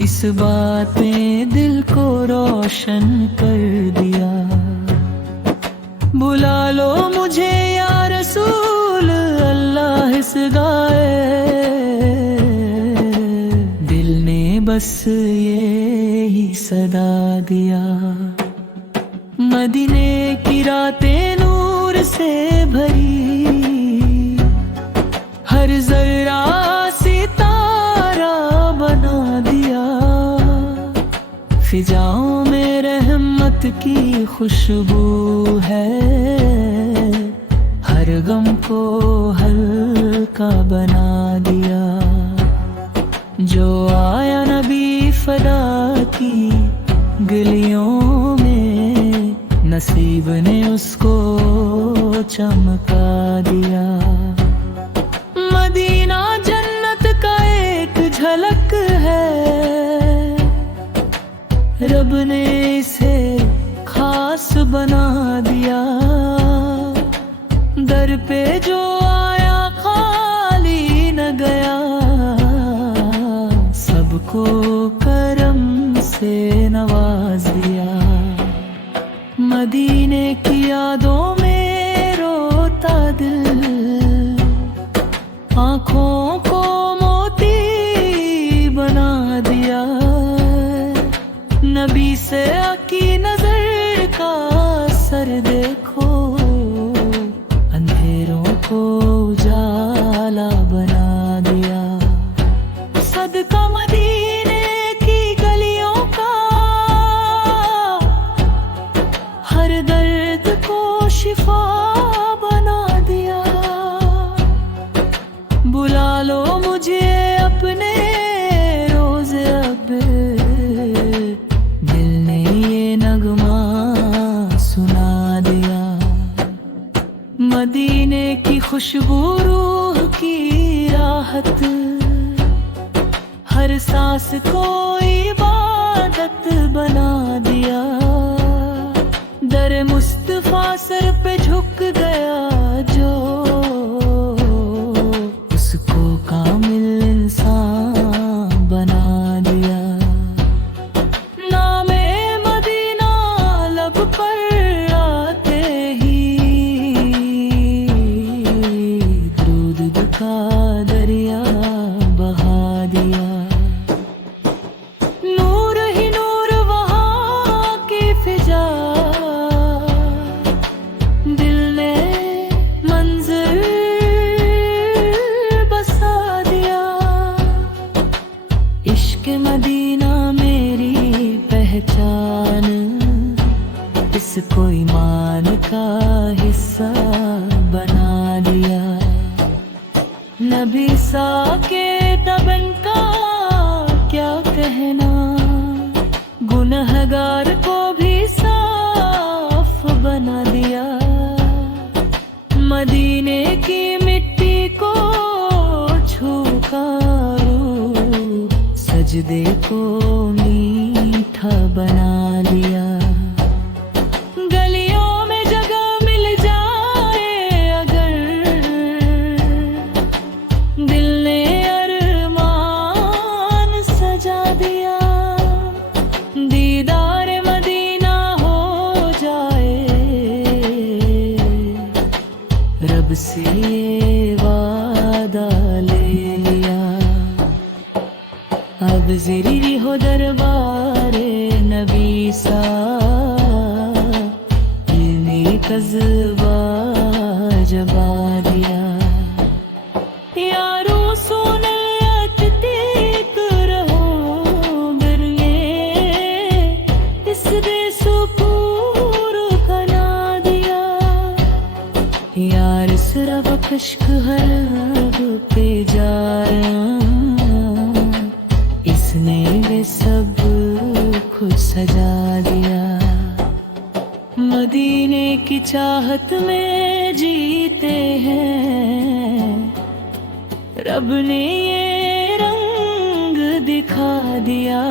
इस बात ने दिल को रोशन कर दिया। बुला लो मुझे या रसूल अल्लाह इस गाए, दिल ने बस ये ही सदा दिया। मदीने की रातें नूर से भरी, हर जरा सितारा बना दिया। फिजाओं में रहमत की खुशबू है, हर गम को हल्का बना दिया। जो आया नबी फदा की गलियों में, नसीब ने उसको चमका दिया। मदीना जन्नत का एक झलक है, रब ने इसे खास बना दिया। दर पे जो आया खाली न गया, सबको करम से नवाज दिया। मदीने की यादों में रोता दिल, आँखों को मोती बना दिया। नबी से आकी नजर का असर देखो, अंधेरों को उजाला बना दिया। सदका मदीने की गलियों का, हर दर्द को शिफा बना दिया। बुला लो मुझे अपने रोज़ अब, दिल ने ये नगमा सुना दिया। मदीने की खुशबू रूह की राहत, हर सांस को इबादत बना दिया। दर मुस्तफा सर पे झुक गया जो, उसको कामिल इंसान बना दिया। नामे मदीना लब पर आते ही, दूध का दरिया बहा दिया। नूर ही नूर वहाँ की फिजा, दिल ने मंजिल बसा दिया। इश्क मदीना मेरी पहचान, इसको ईमान का हिस्सा बना दिया। नबी सा के तबन का क्या कहना, गुनहगार को भी साफ बना दिया। मदीने की मिट्टी को छूकर सजदे को मीठा बना दिया। गलियों में जगह मिल जाए अगर, दिल ने अरमान सजा दिया। दीदार मदीना हो जाए, रब से वादा ले लिया। अब ज़िरी हो दरबारे नबी सा, ये कज़बा जबा दिया। यारो सोने अतीक रहो बिरये, इस देश पूर बना दिया। यार सिर्फ कश्क हर पे जाया, ने ये सब खुद सजा दिया। मदीने की चाहत में जीते हैं, रब ने ये रंग दिखा दिया।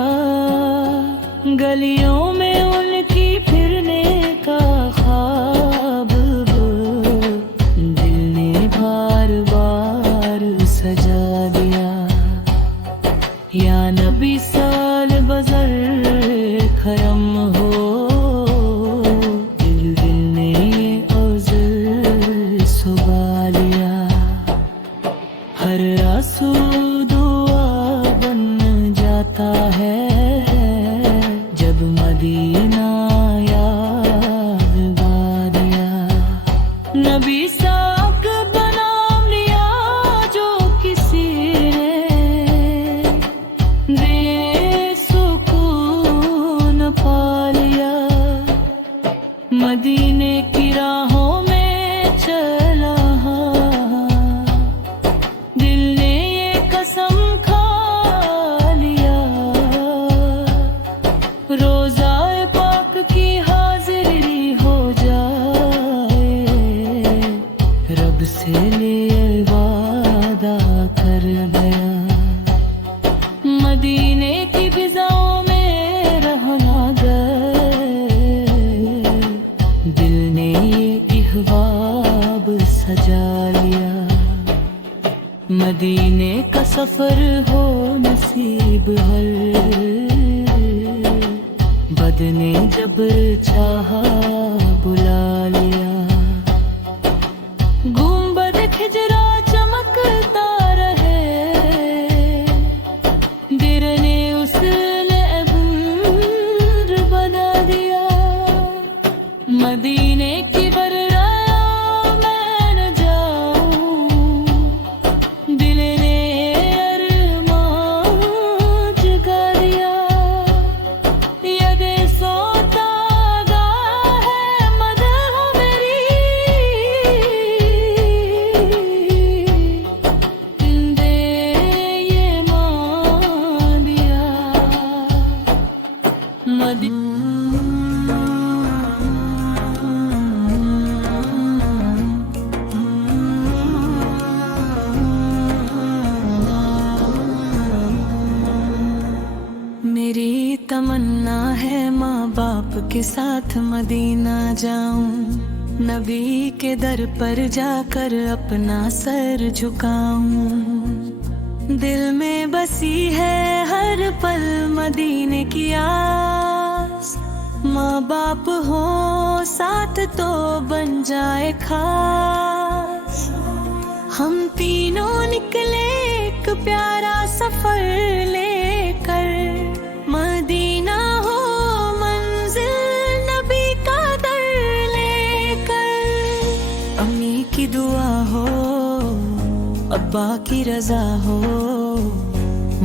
गलियों में उनकी फिरने का ख्वाब दिल ने बार बार सजा दिया। या नबी साल बज़र खरम हो, दिल ने ये औज़र सुबा लिया। हर आंसू दुआ बन जाता है जब मदीना याद दिया। नबी साक बना लिया जो किसी ने, बेसुकून पा लिया। मदीने की राहों में चला, दिल ने ये कसम खा लिया। रोज़ाए पाक की हाज़िरी हो जाए, रब से लिए वादा कर गया। मदीने की फिज़ाओं में रहना गए, दिल ने ये इहवाब सजा लिया। मदीने का सफर हो नसीब हर, बद ने जबर चाहा बुला लिया। गुंबद खिजरा चमकता रहे, गिरने उसने अब्र बना दिया। मदीने की बर्राया मैं न जाऊं, दिल ने अरमान जगा दिया। यदे सोता गा है मदह मेरी, जिंदे ये मान दिया। मेरी तमन्ना है माँ बाप के साथ मदीना जाऊं, नबी के दर पर जाकर अपना सर झुकाऊं। दिल में बसी है हर पल मदीने की आस, माँ बाप हो साथ तो बन जाए खास। हम तीनों निकले एक प्यारा सफर लेकर, मदीना हो मंजिल नबी का दर लेकर। अम्मी की दुआ हो, अब्बा की रजा हो,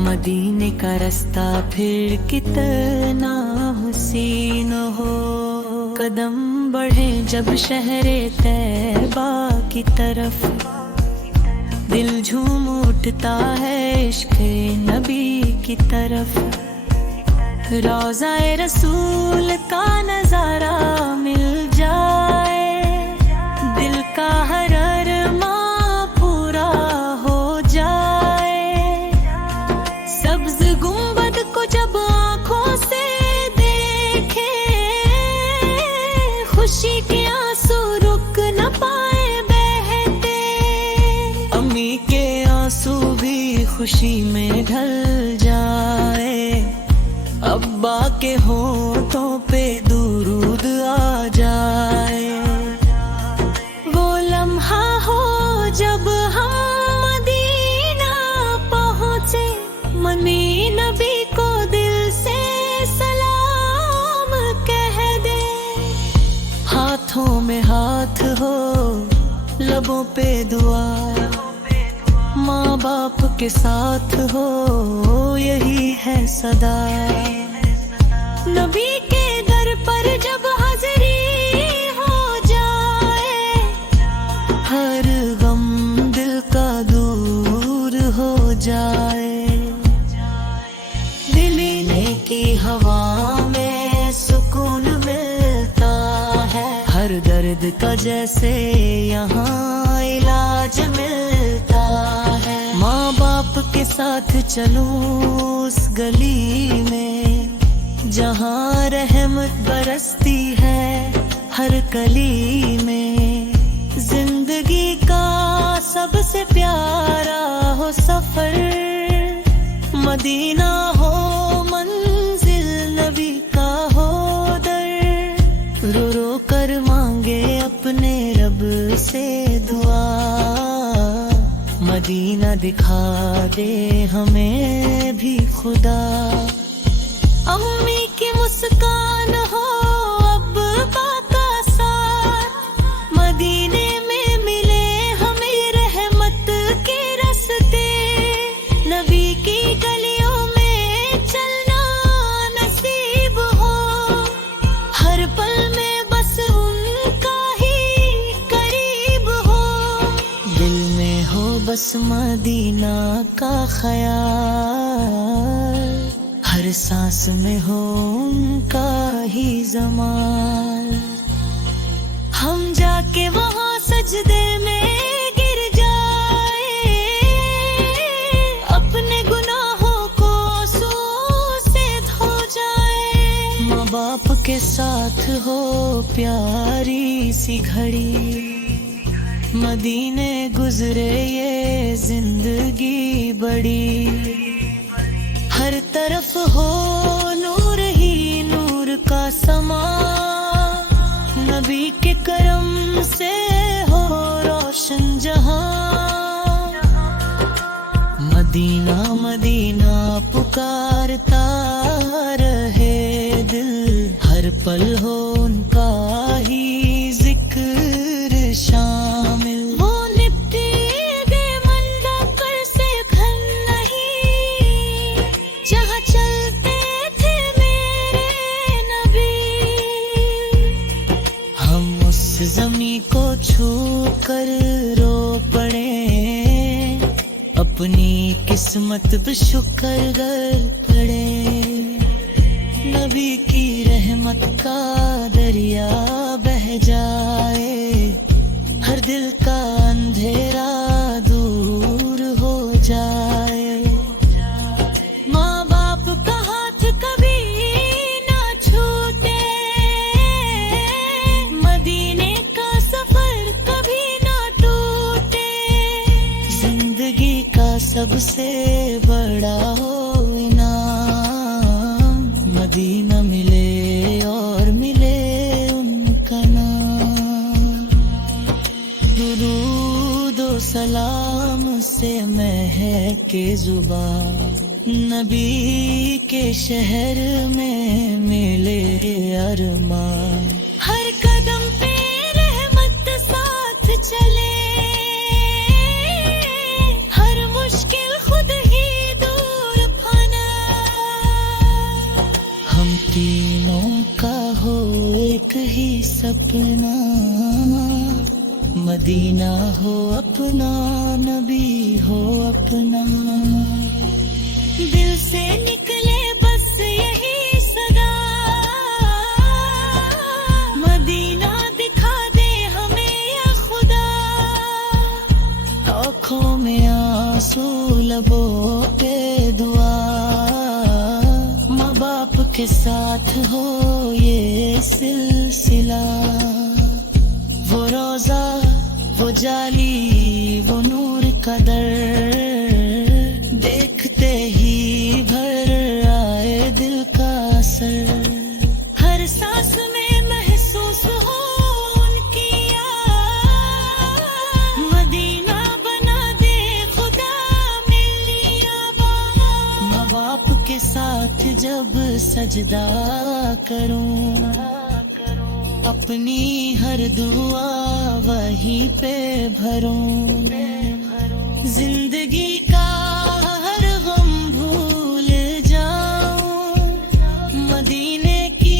मदीने का रास्ता फिर कितना हसीन हो। कदम बढ़े जब शहरे तैबा की तरफ, दिल झूम उठता है इश्क़े नबी की तरफ। रोज़ाए रसूल का नज़ारा मिल जाए, दिल का हर अरमां पूरा हो जाए। सब्ज़ गुंबद को जब आँखों से देखे, खुशी के आंसू रुक न पाए बहते। अम्मी के आंसू भी खुशी में ढल जाए, अब्बा के होठों पे दुरूद आ जाए। वो लम्हा हो जब हम मदीना पहुँचे, मनी नबी को दिल से सलाम कह दे। हाथों में हाथ हो, लबों पे दुआ, माँ बाप के साथ हो यही है सदा। नबी के दर पर जब हाज़िरी हो जाए, हर गम दिल का दूर हो जाए। का जैसे यहाँ इलाज मिलता है। माँ बाप के साथ चलूं उस गली में जहाँ रहमत बरसती है हर कली में। जिंदगी का सबसे प्यारा हो सफर, मदीना हो मंजिल नबी का हो दर। रो रो कर मांगे अपने रब से दुआ, मदीना दिखा दे हमें भी खुदा। अम्मी की मुस्कान हो अब बाका साथ, मदीने में मिले हमें रहमत के रास्ते। नबी की गलियों में चलना नसीब हो, हर पल में बस उनका ही करीब हो। दिल में हो बस मदीना का ख्याल, हर सांस में हो उनका ही जमाल। हम जाके वहाँ सजदे में गिर जाए, अपने गुनाहों को आंसू से धो जाए। माँ बाप के साथ हो प्यारी सी घड़ी, मदीने गुजरे ये जिंदगी बड़ी। हर तरफ हो नूर ही नूर का समा, नबी के करम से हो रोशन जहां। मदीना मदीना पुकारता रहे दिल, हर पल हो उनका ही जिक्र शामिल। वो निपटी गए मंडकर से घर नहीं, जहाँ चलते थे मेरे नबी। हम उस ज़मीं को छू कर रो पड़े, अपनी किस्मत पे शुक्र कर पड़े। नबी की रहमत का दरिया बह जाए, हर दिल का अंधेरा दूर हो जाए। माँ बाप का हाथ कभी ना छूटे, मदीने का सफर कभी ना टूटे। जिंदगी का सबसे बड़ा हो इनाम, मदीना मिले और मिले उनका नाम। दुरूद व सलाम से महके जुबान, नबी के शहर में मिले अरमान। हर कदम पे रहमत साथ चले, हर मुश्किल खुद ही दूर फना। हम तीनों का हो एक ही सपना, मदीना हो अपना नबी हो अपना। दिल से निकले बस यही सदा, मदीना दिखा दे हमें या खुदा। आँखों में आंसू लबों पे दुआ, माँ बाप के साथ हो ये सिलसिला। वो रोजा वो जाली वो नूर का दर, देखते ही भर आए दिल का असर। हर सांस में महसूस हो उनकी याद, मदीना बना दे खुदा मिलिया बाबा। माँ बाप के साथ जब सजदा करूं, अपनी हर दुआ वहीं पे भरूं। जिंदगी का हर गम भूल जाऊं, मदीने की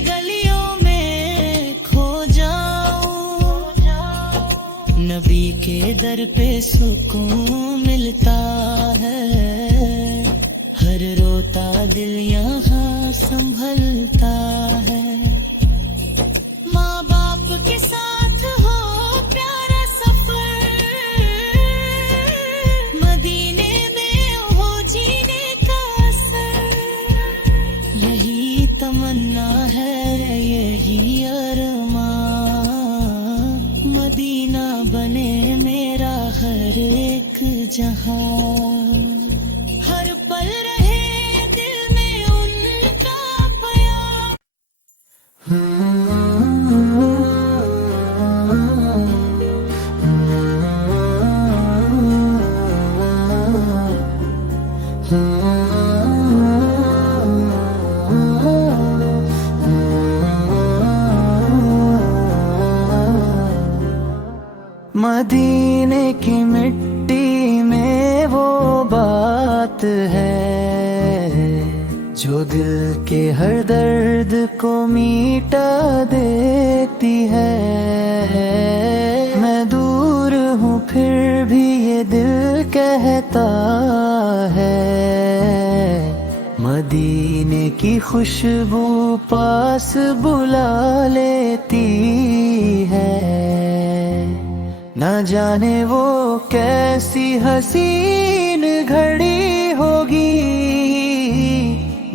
गलियों में खो जाऊं। नबी के दर पे सुकून मिलता है, हर रोता दिल यहाँ संभलता है। माँ बाप के साथ हर एक जहां, हर पल रहे दिल में उनका प्यार। मदीने की मिट्टी में वो बात है जो दिल के हर दर्द को मिटा देती है। मैं दूर हूँ फिर भी ये दिल कहता है, मदीने की खुशबू पास बुला लेती है। ना जाने वो कैसी हसीन घड़ी होगी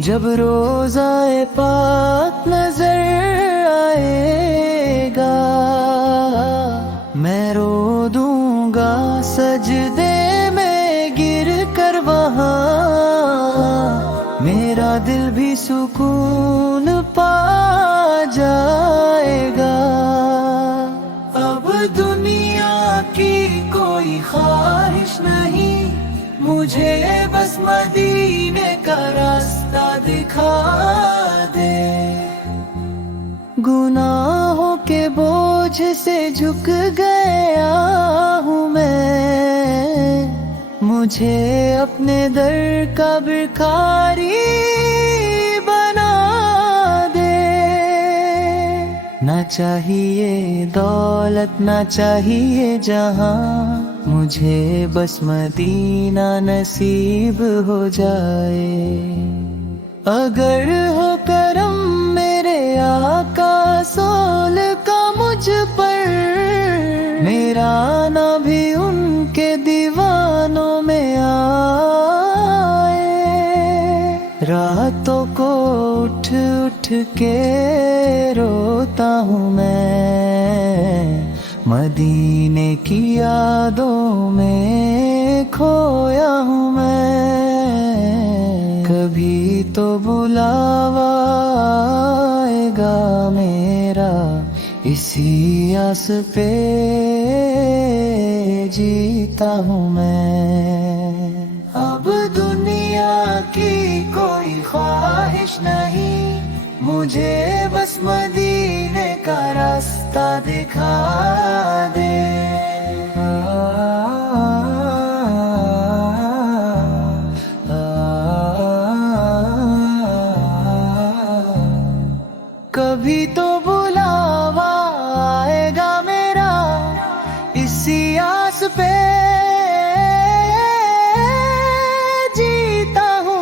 जब रोज़ाए पाक नजर आएगा। मैं रो दूंगा सजदे में गिर कर वहाँ, मेरा दिल भी सुकून पा जाएगा। अब दुनिया की कोई ख्वाहिश नहीं, मुझे बस मदीने का रास्ता दिखा दे। गुनाहों के बोझ से झुक गया हूँ मैं, मुझे अपने दर का भिखारी बना दे। ना चाहिए दौलत ना चाहिए जहां, मुझे बस मदीना नसीब हो जाए। अगर हो करम मेरे आका सोल का मुझ पर, मेरा आना भी उनके दीवानों में आए। रातों को उठ उठ के रोता हूँ मैं, मदीने की यादों में खोया हूँ मैं। कभी तो बुलावा आएगा मेरा, इसी आस पे जीता हूँ मैं। अब दुनिया की कोई ख्वाहिश नहीं, मुझे बस मदीने का रास्ता दिखा दे। कभी तो बुलावा आएगा मेरा, इसी आस पे जीता हूँ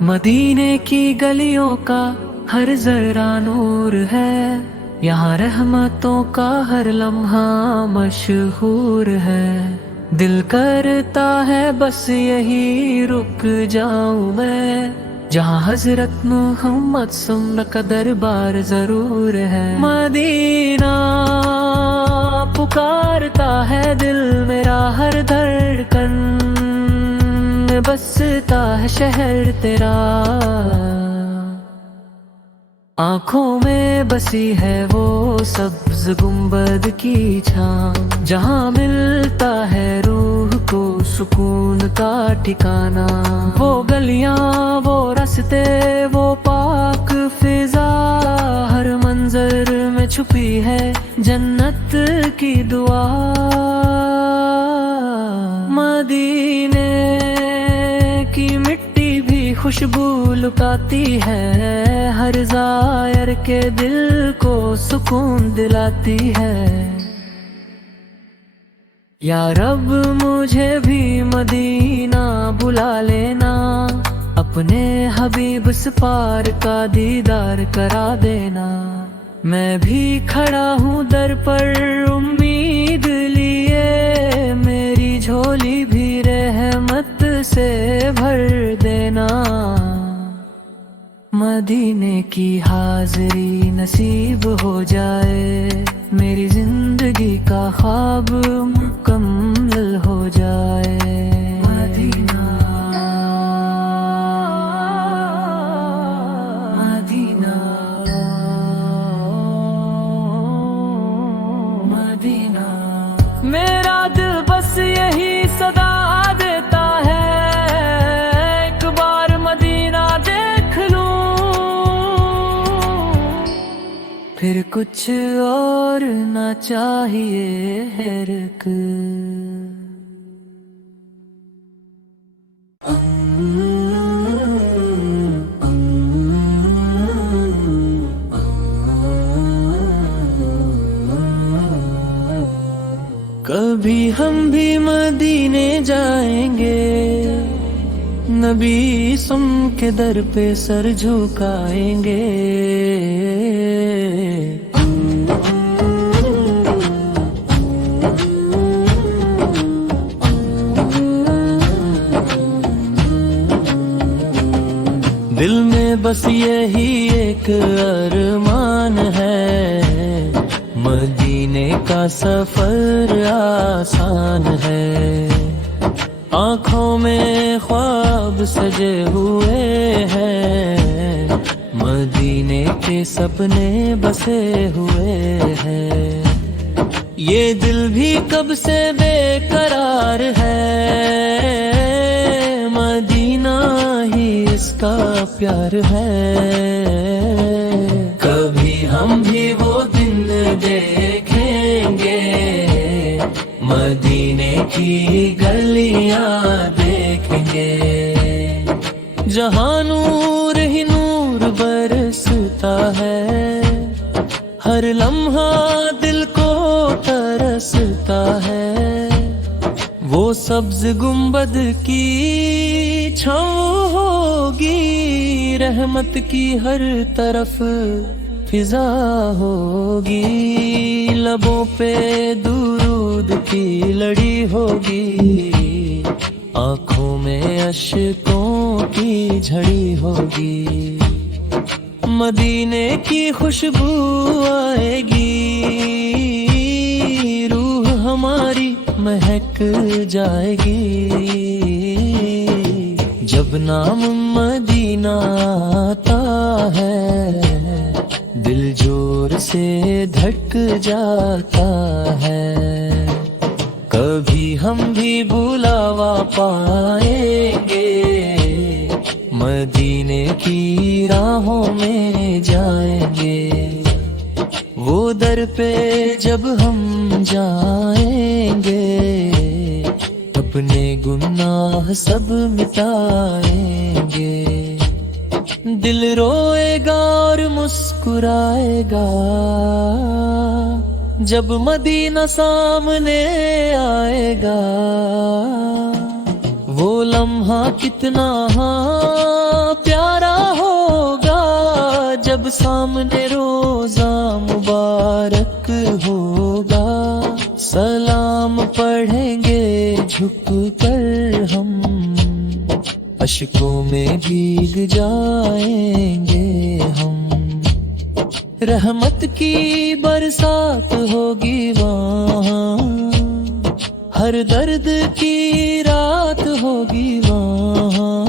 मदीने की गलियों का हर जरा नूर है, यहाँ रहमतों का हर लम्हा मशहूर है। दिल करता है बस यही रुक जाऊं मैं, जहाँ हजरत मोहम्मद सुन्न का दरबार जरूर है। मदीना पुकारता है दिल मेरा, हर धड़कन में बसता है शहर तेरा। आँखों में बसी है वो सब्ज गुंबद की छाँव, जहाँ मिलता है रूह को सुकून का ठिकाना। वो गलियाँ वो रास्ते वो पाक फिजा, हर मंजर में छुपी है जन्नत की दुआ। मदीने की मिट्टी भी खुशबू लुटाती है, हर ज़ायर के दिल को सुकून दिलाती है। या रब मुझे भी मदीना बुला लेना, अपने हबीब से पार का दीदार करा देना। मैं भी खड़ा हूँ दर पर उम्मीद लिए, मेरी से भर देना। मदीने की हाज़री नसीब हो जाए, मेरी जिंदगी का ख्वाब मुकम्मल हो जाए। मदीना मदीना मदीना, मेरा दिल बस यही सदा देता है, एक बार मदीना देख लूं, फिर कुछ और ना चाहिए हिरक। कभी हम भी मदीने जाएंगे, नबी सुम के दर पे सर झुकाएंगे। दिल में बस यही एक अरमान है, मदीने का सफर आसान है। आँखों में ख्वाब सजे हुए हैं, मदीने के सपने बसे हुए हैं। ये दिल भी कब से बेकरार है, मदीना ही इसका प्यार है। कभी हम भी वो दिन देखेंगे, मदीने की गलियां देखेंगे, जहां नूर ही नूर बरसता है, हर लम्हा दिल को तरसता है। वो सब्ज गुंबद की छाँव होगी, रहमत की हर तरफ फिजा होगी, लबों पे दुरूद की लड़ी होगी, आँखों में अश्कों की झड़ी होगी। मदीने की खुशबू आएगी, रूह हमारी महक जाएगी, जब नाम मदीना आता है, दिल जोर से धड़क जाता है। कभी हम भी बुलावा पाएंगे, मदीने की राहों में जाएंगे, वो दर पे जब हम जाएंगे, अपने गुनाह सब मिटाएंगे। दिल रोएगा और मुस्कुराएगा, जब मदीना सामने आएगा। वो लम्हा कितना प्यारा होगा, जब सामने रोजा मुबारक होगा। सलाम पढ़ेंगे झुक कर हम, अश्कों में भीग जाएंगे हम। रहमत की बरसात होगी वहाँ, हर दर्द की रात होगी वहाँ।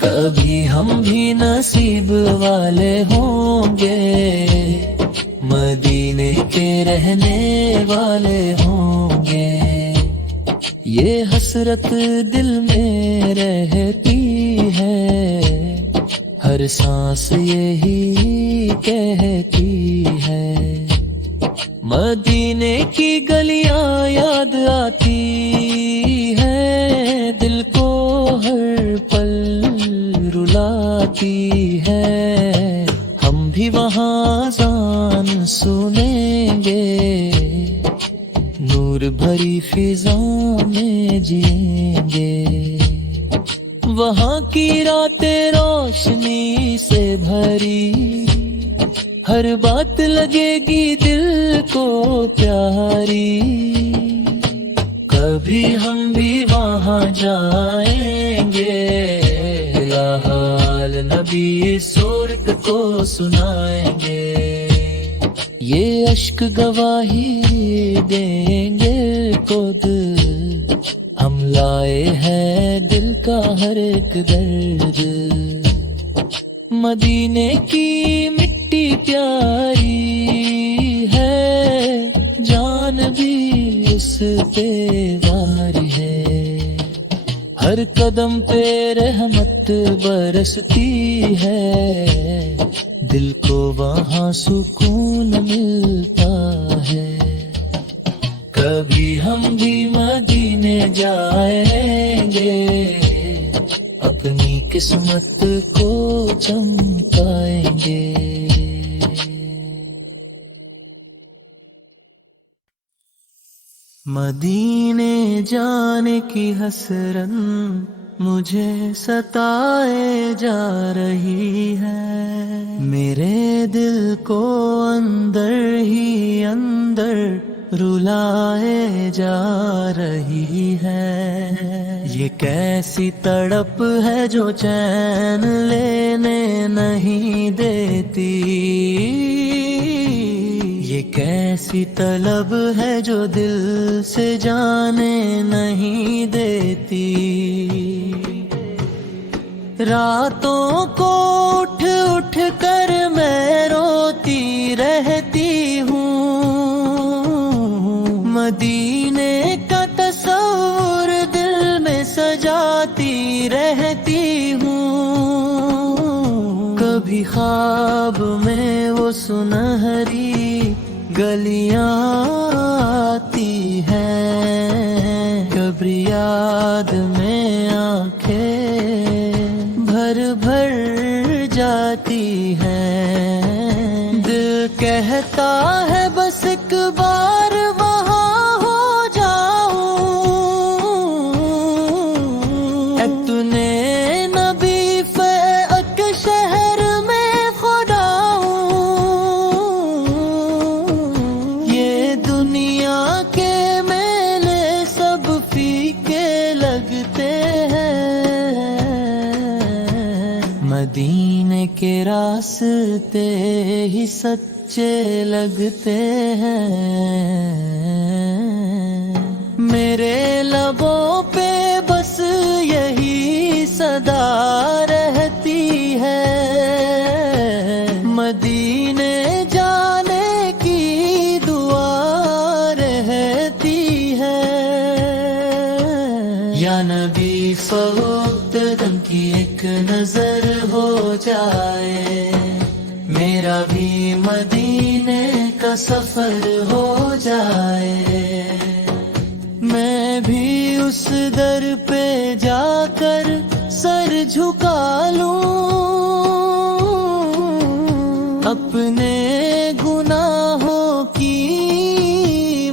कभी हम भी नसीब वाले होंगे, मदीने के रहने वाले होंगे। ये हसरत दिल में रहती है, हर सांस यही कहती है। मदीने की गलियां याद आती है, दिल को हर पल रुलाती है। हम भी वहाँ अज़ान सुनेंगे, नूर भरी फिजा में जिएंगे। वहाँ की रातें रोशनी से भरी, हर बात लगेगी दिल को प्यारी। कभी हम भी वहाँ कहाँ जाएंगे, या हाल नबी सूरत को सुनाएंगे। ये अश्क गवाही देंगे खुद, हम लाए हैं दिल का हर एक दर्द। मदीने की मिट्टी प्यारी है, जान भी उस पे वारी है। हर कदम पे रहमत बरसती है, दिल को वहाँ सुकून मिलता है। कभी हम भी मदीने जाएंगे, अपनी किस्मत को चमकाएंगे। मदीने जाने की हसरत मुझे सताए जा रही है। मेरे दिल को अंदर ही अंदर रुलाए जा रही है। ये कैसी तड़प है जो चैन लेने नहीं देती, ये कैसी तलब है जो दिल से जाने नहीं देती। रातों को उठ उठ कर मैं रोती रहती हूँ, मदीने का तस्वीर दिल में सजाती रहती हूँ। कभी ख्वाब में वो सुनहरी गलियां आती हैं, कभी याद में आंखें भर भर जाती हैं। दिल कहता है बस एक बार वहाँ हो जाऊं, तूने नबी फ़ैक शहर में खुदा हूँ। ये दुनिया के मेले सब फीके लगते हैं, मदीने के रास्ते ही सच्चे लगते हैं। मेरे लबों पे बस यही सदा रहती है, मदीने जाने की दुआ रहती है। या नबी फवक्तदम की एक नजर हो जाए, मेरा भी मदीने का सफर हो जाए। मैं भी उस दर पे जाकर सर झुका लूं, अपने गुनाहों की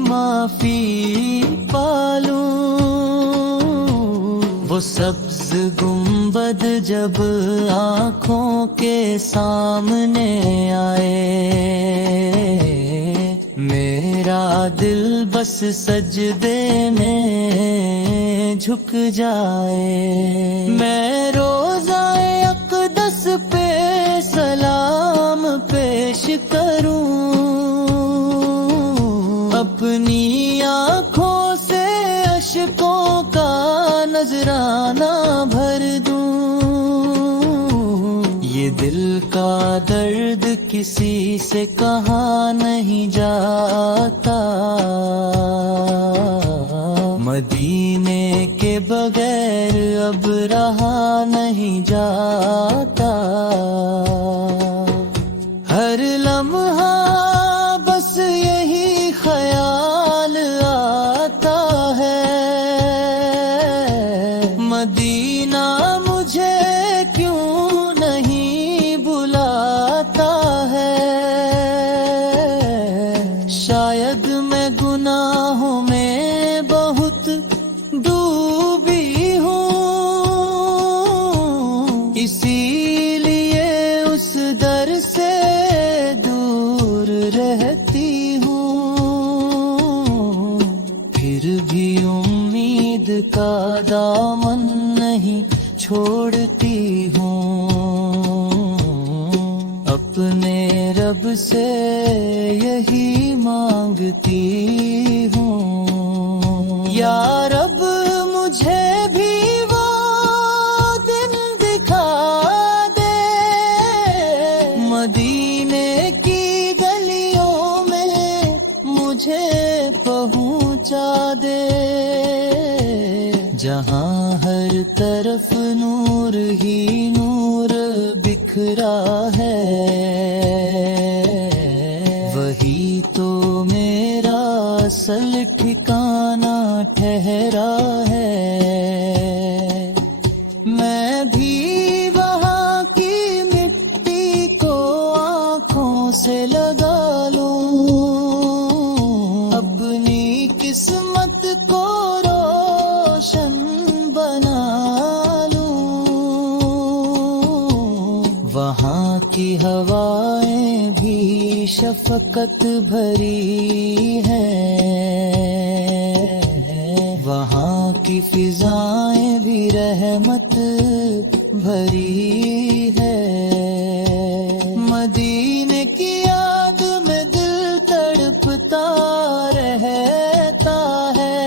माफी पालूं। वो सब्ज गुंबद जब आँखों के सामने आए, मेरा दिल बस सजदे में झुक जाए। मैं रोज़ाए अक़दस पे सलाम पेश करूं, अपनी आँखों से अश्कों का नजराना भर दूं। ये दिल का दर्द किसी से कहा नहीं जाता, मदीने के बगैर अब रहा नहीं जाता। हर लम्हा बस यही ख्याल आता है, मदीना मुझे क्यों नहीं बुलाता है। शायद मैं गुनाहों में बहुत डूबी हूँ, इसीलिए उस दर से दूर रहती हूँ। फिर भी उम्मीद का दामन नहीं छोड़ती हूँ। अपने रब से यही मांगती हूँ, या रब मुझे भी वो दिन दिखा दे, मदीने की गलियों में मुझे पहुँचा दे, जहाँ हर तरफ नूर ही नूर बिखरा है, वही तो मेरा असल ठिकाना ठहरा है। मैं भी वहाँ की मिट्टी को आँखों से लगा लूं, अपनी किस्मत को रोशन बना लूं। वहाँ की हवाएं भी शफकत भरी हैं, वहाँ की फिजाएं भी रहमत भरी है। मदीने की याद में दिल तड़पता रहता है,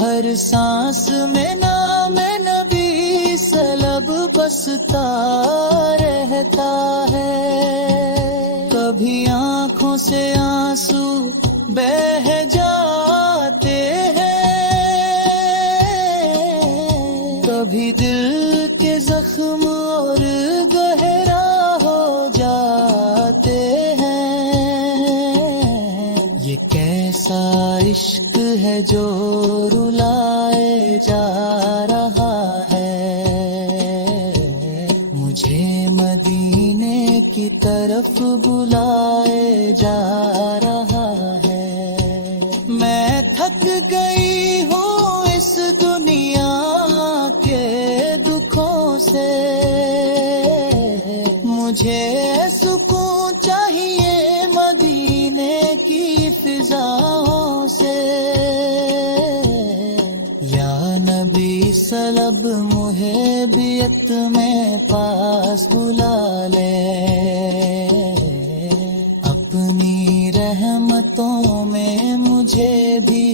हर सांस में नाम नबी सलब बसता रहता है। कभी आँखों से आंसू बह जाते हैं, कभी दिल के जख्म और गहरा हो जाते हैं। ये कैसा इश्क है जो रुलाए जा रहा है, मुझे मदीने की तरफ बुलाए जा रहा है। मैं थक गई हूँ इस दुनिया के दुखों से, मुझे सुकून चाहिए मदीने की फिजाओं से। या नबी सलब मुहब्बत में पास बुला ले, अपनी रहमतों में मुझे भी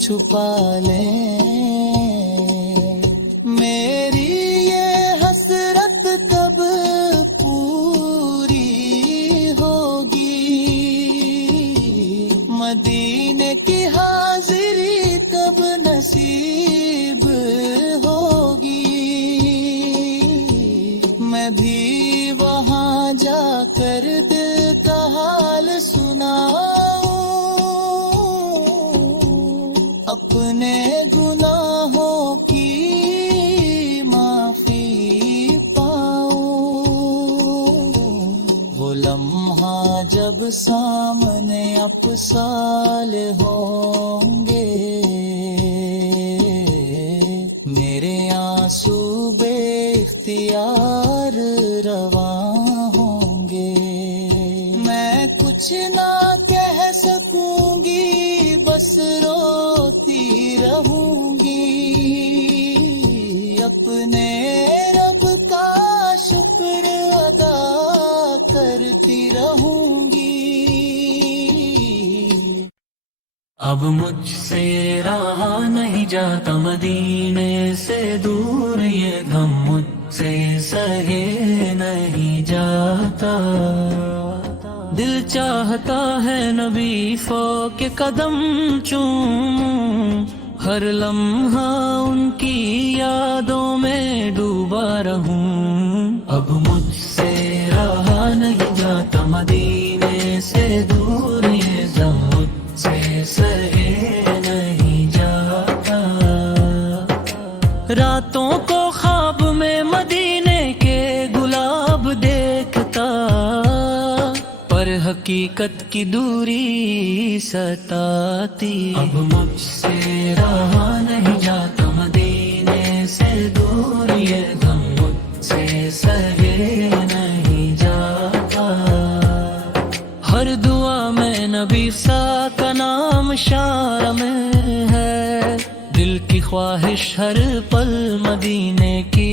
छुपा ले। मेरी ये हसरत कब पूरी होगी, मदीने की हाजिरी कब नसीब होगी। मैं भी वहाँ जाकर दिल का हाल सुनाऊं, अपने गुनाहों की माफी पाऊं। वो लम्हा जब सामने अपसाल होंगे, मेरे आंसू बेख्तियार रवा होंगे। मैं कुछ ना कह सकूंगी, बस रोती रहूंगी, अपने रब का शुक्र अदा करती रहूंगी। अब मुझसे रहा नहीं जाता मदीने से दूर, ये गम मुझसे सहे नहीं जाता। दिल चाहता है नबी फो के कदम चूमूं, हर लम्हा उनकी यादों में डूबा रहूं। अब मुझसे रहा नहीं जाता मदीने से दूर, ये गम मुझसे सहे नहीं जाता। रातों को ख्वाब में मदीने के गुलाब देखता, पर हकीकत की दूरी सताती। अब मुझसे रहा नहीं जाता मदीने से दूर, ये गम मुझसे सहे नहीं जाता। हर दुआ में नबी सा का नाम शार में है, दिल की ख्वाहिश हर पल मदीने की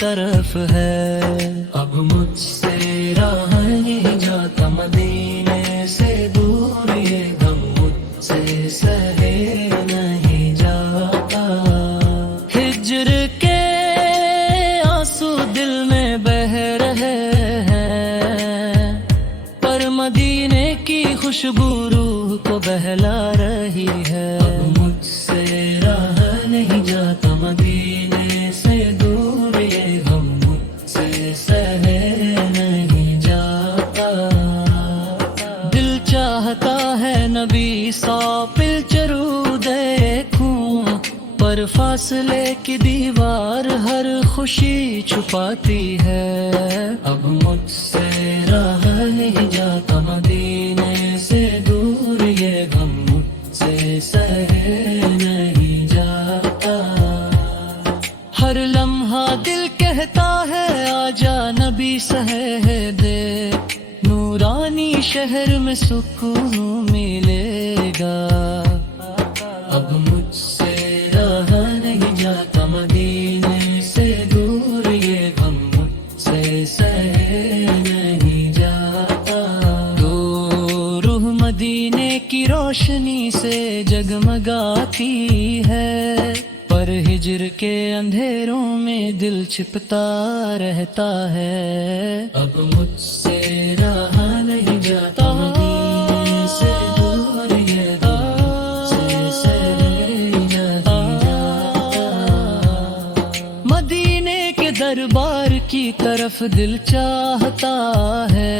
तरफ है। अब मुझसे रहा नहीं जाता मदीने से दूर, ये गम मुझसे सहे नहीं जाता। हिज्र के आंसू दिल में बह रहे हैं, पर मदीने की खुशबू रूह को बहला रही है। अब मुझसे रहा नहीं जाता मदीने से दूर, ये गम मुझसे सहे नहीं जाता। दिल चाहता है नबी सौ पिलचरू देखूं, पर फासले की दीवार हर खुशी छुपाती है। अब मुझसे रहा नहीं जाता मदीने से दूर, ये गम मुझसे सहे नहीं जाता। हर लम्हा दिल कहता है आजा नबी सहे दे, नूरानी शहर में सुकून मिलेगा। अब मुझसे रहा नहीं जाता मदीने से दूर, ये गम मुझसे सहे नहीं जाता। तो रूह मदीने की रोशनी से जगमगाती है, पर हिज्र के अंधेरों में दिल छिपता रहता है। अब मुझसे रहा नहीं जाता मदीने से दूर, ये गम मुझसे सहे नहीं जाता। मदीने के दरबार की तरफ दिल चाहता है,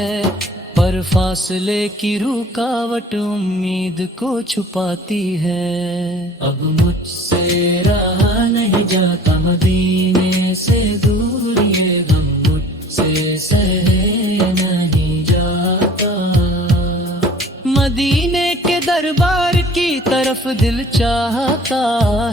पर फासले की रुकावट उम्मीद को छुपाती है। अब मुझसे रहा नहीं जाता मदीने से दूर, ये गम मुझसे सहे नहीं जाता। मदीने के दरबार की तरफ दिल चाहता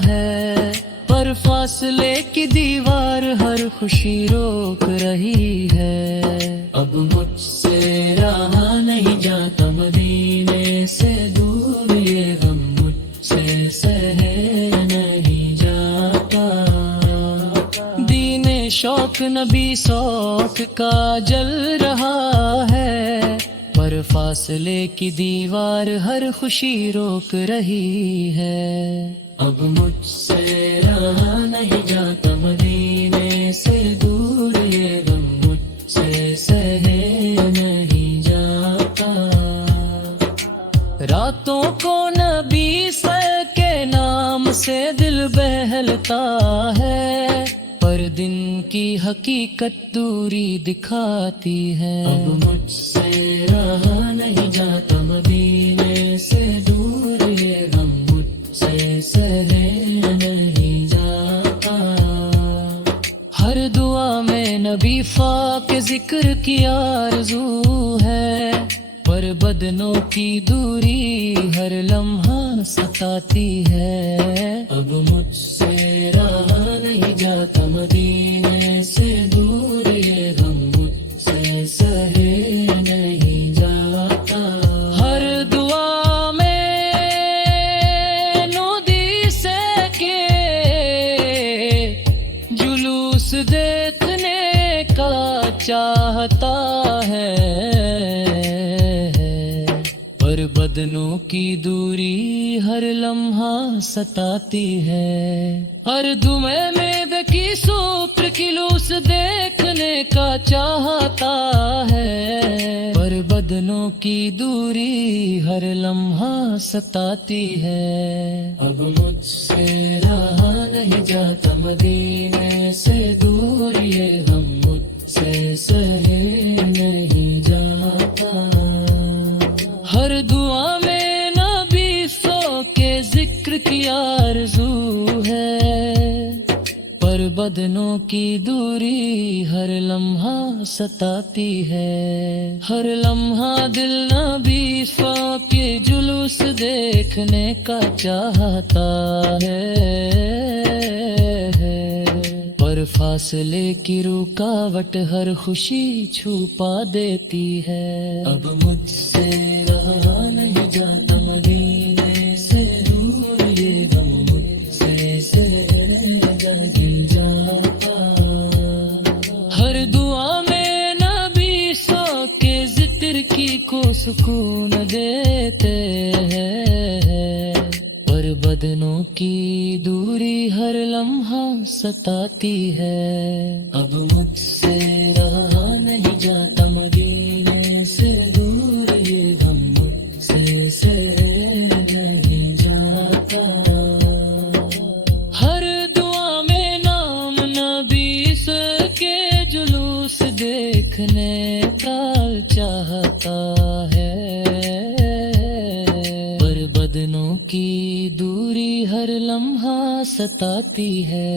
है, पर फासले की दीवार हर खुशी रोक रही है। अब मुझसे रहा नहीं जाता मदीने से दूर, ये गम मुझसे सहे नहीं जाता। दीने शौक नबी शौक का जल रहा है, पर फासले की दीवार हर खुशी रोक रही है। अब मुझसे रहा नहीं जाता मदीने से दूर, ये गम मुझसे सहे नहीं जाता। रातों को नबी सर के नाम से दिल बहलता है, पर दिन की हकीकत दूरी दिखाती है। अब मुझसे रहा नहीं जाता मदीने से दूर, ये गम मुझसे सहे नहीं जाता। हर दुआ में नबी फाक जिक्र की आरज़ू है, पर बदनों की दूरी हर लम्हा सताती है। अब मुझसे रहा नहीं जाता मदीने से दूर, ये गम मुझसे सहे नहीं जाता। हर दुआ में नूदी से के जुलूस देखने का चाहता है, पर बदनों की दूरी हर लम्हा सताती है। हर दुमे में बेकी सूत्र की लूस देखने का चाहता है, पर बदनों की दूरी हर लम्हा सताती है। अब मुझसे रहा नहीं जाता मदीने से दूर, ये गम मुझसे सहे नहीं जाता। हर दुआ में नबी सो के जिक्र की आरज़ू है, पर बदनों की दूरी हर लम्हा सताती है। हर लम्हा दिल नबी सो के जुलूस देखने का चाहता है, पर फासले की रुकावट हर खुशी छुपा देती है। अब मुझसे रहा नहीं जाता मदीने से दूर, ये गम मुझसे सुकून देते हैं, पर बदनों की दूरी हर लम्हा सताती है। अब मुझसे रहा नहीं जाता मदीने से दूर, ये गम मुझसे सह नहीं जाता। हर दुआ में नाम नबी के जुलूस देखने का चाहता है, पर बदनों की दूरी हर लम्हा सताती है।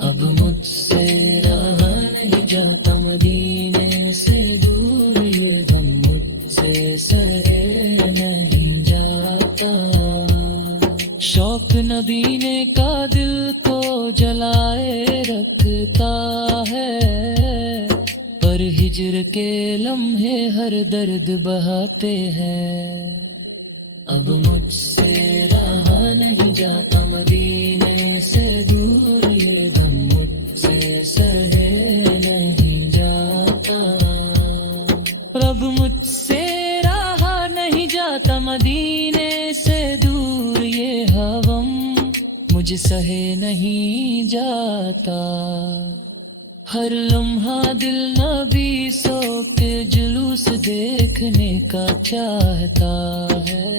अब मुझसे रहा नहीं जाता मदीने से दूर, ये गम मुझसे सहे नहीं जाता। शौक नबीने का दिल को जलाए रखता है, पर हिज्र के लम्हे हर दर्द बहाते हैं। अब मुझसे रहा नहीं जाता मदीने से दूर, ये गम मुझसे सहे नहीं जाता। अब मुझसे रहा नहीं जाता मदीने से दूर, ये हवम मुझ सहे नहीं जाता। हर लम्हा दिल नबी सो के जुलूस देखने का चाहता है,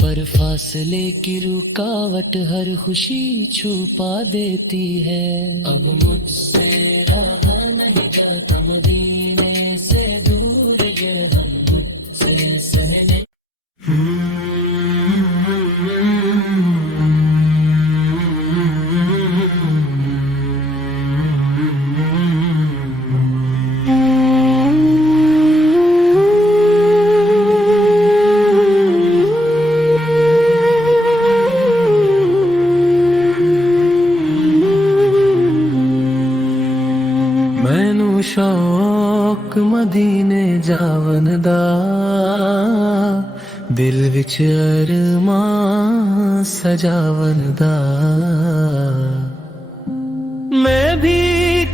पर फासले की रुकावट हर खुशी छुपा देती है। अब मुझसे रहा नहीं जाता मदीने से दूर, ये गम मुझसे सहने। मैनू शौक मदीने जावन दा, दिल विच अरमां सजावन दा। मैं भी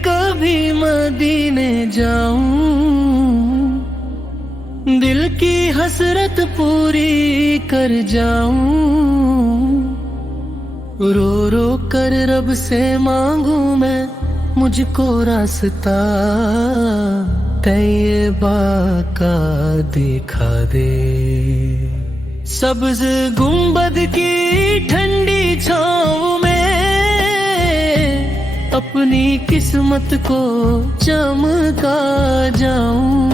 कभी मदीने जाऊं, दिल की हसरत पूरी कर जाऊं। रो रो कर रब से मांगू मैं मुझको रास्ता, तैयबा का दिखा दे। सब्ज गुंबद की ठंडी छाँव में अपनी किस्मत को चमका जाऊं।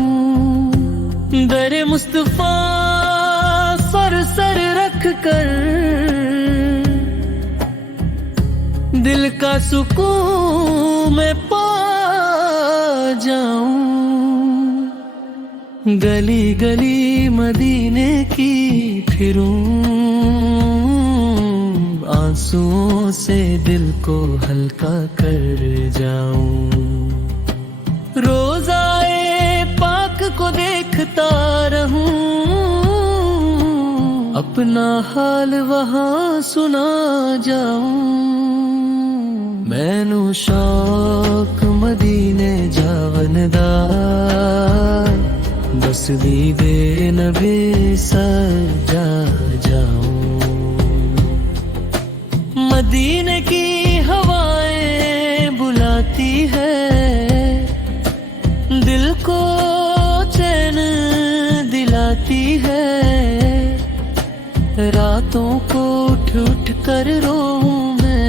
दरे मुस्तफा सर सर रख कर दिल का सुकून मैं पा जाऊं। गली गली मदीने की फिरूं, आंसुओं से दिल को हल्का कर जाऊं। रोज़ाए पाक को देखता रहूं, अपना हाल वहाँ सुना जाऊं। मैनू शौक मदीने जावन दा, बस दीदे नबी सजा जाऊं। मदीने की हवाएं बुलाती है, दिल को चैन दिलाती है। रातों को उठ उठ कर रोऊं मैं,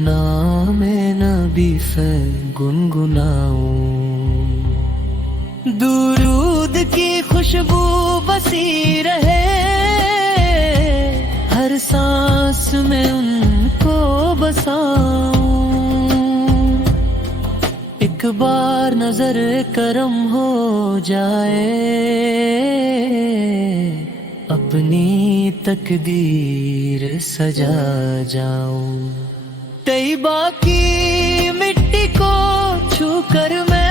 नाम नबी से गुनगुनाऊं। दुरूद की खुशबू बसी रहे, हर सांस में उनको बसाऊं। एक बार नजर करम हो जाए, अपनी तकदीर सजा जाऊं। तैयबा की मिट्टी को छूकर मैं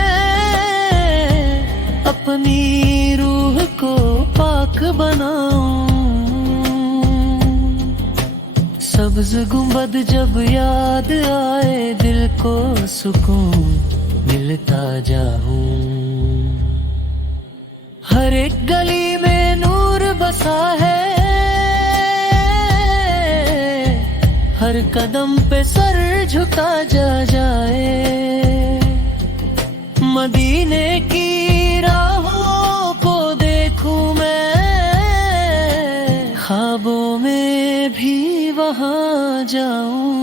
अपनी रूह को पाक बनाऊं। सब्ज गुंबद जब याद आए, दिल को सुकून मिलता जाऊं। हर एक गली में नूर बसा है, हर कदम पे सर झुका जाए। मदीने की राहों को देखूं मैं, ख्वाबों में भी वहां जाऊं।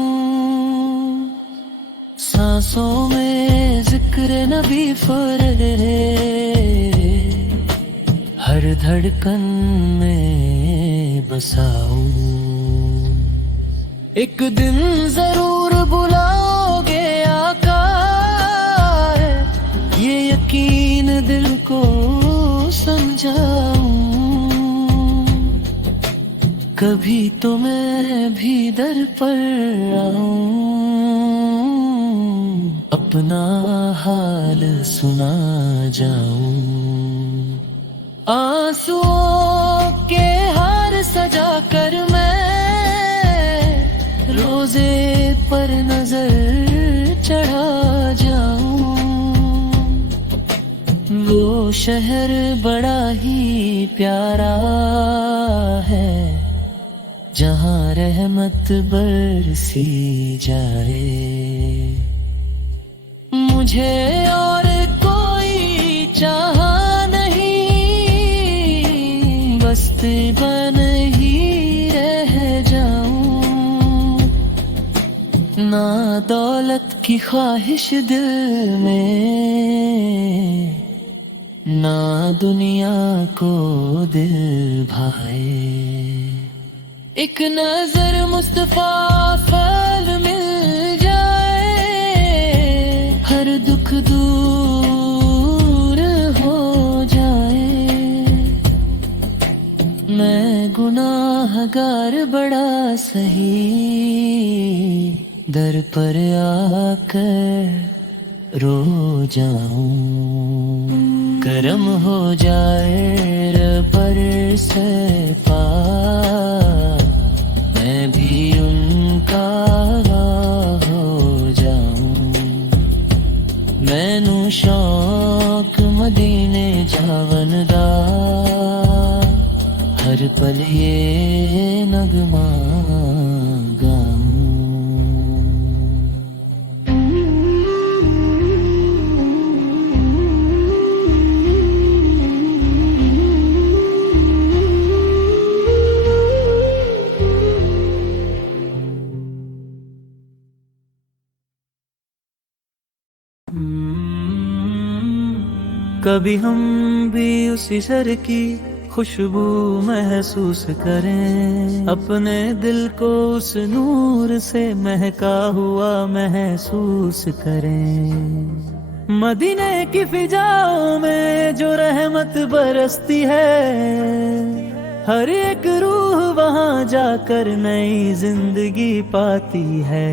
सांसों में जिक्र नबी फुर्रे, हर धड़कन में बसाऊं। एक दिन जरूर बुलाओगे आका, ये यकीन दिल को समझाऊं। कभी तो मैं भी दर पर आऊं, अपना हाल सुना जाऊं। आंसुओं के हार सजा कर मैं रोजे पर नजर चढ़ा जाऊं। वो शहर बड़ा ही प्यारा है, जहां रहमत बरसी जाए। मुझे और कोई चाहा नहीं, बस्ती बन ही रह जाऊं। ना दौलत की ख्वाहिश दिल में, ना दुनिया को दिल भाए। एक नजर मुस्तफा फल मिल जाए, हर दुख दूर हो जाए। मैं गुनाहगार बड़ा सही, दर पर आकर रो जाऊं। करम हो जाए रबर से पार, मैं भी उनका हो जाऊं। मैनू शौक मदीने जावन दा, हर पल ये नगमा गाऊं। कभी हम भी उसी सर की खुशबू महसूस करें, अपने दिल को उस नूर से महका हुआ महसूस करें। मदीने की फिजाओं में जो रहमत बरसती है, हर एक रूह वहां जाकर नई जिंदगी पाती है।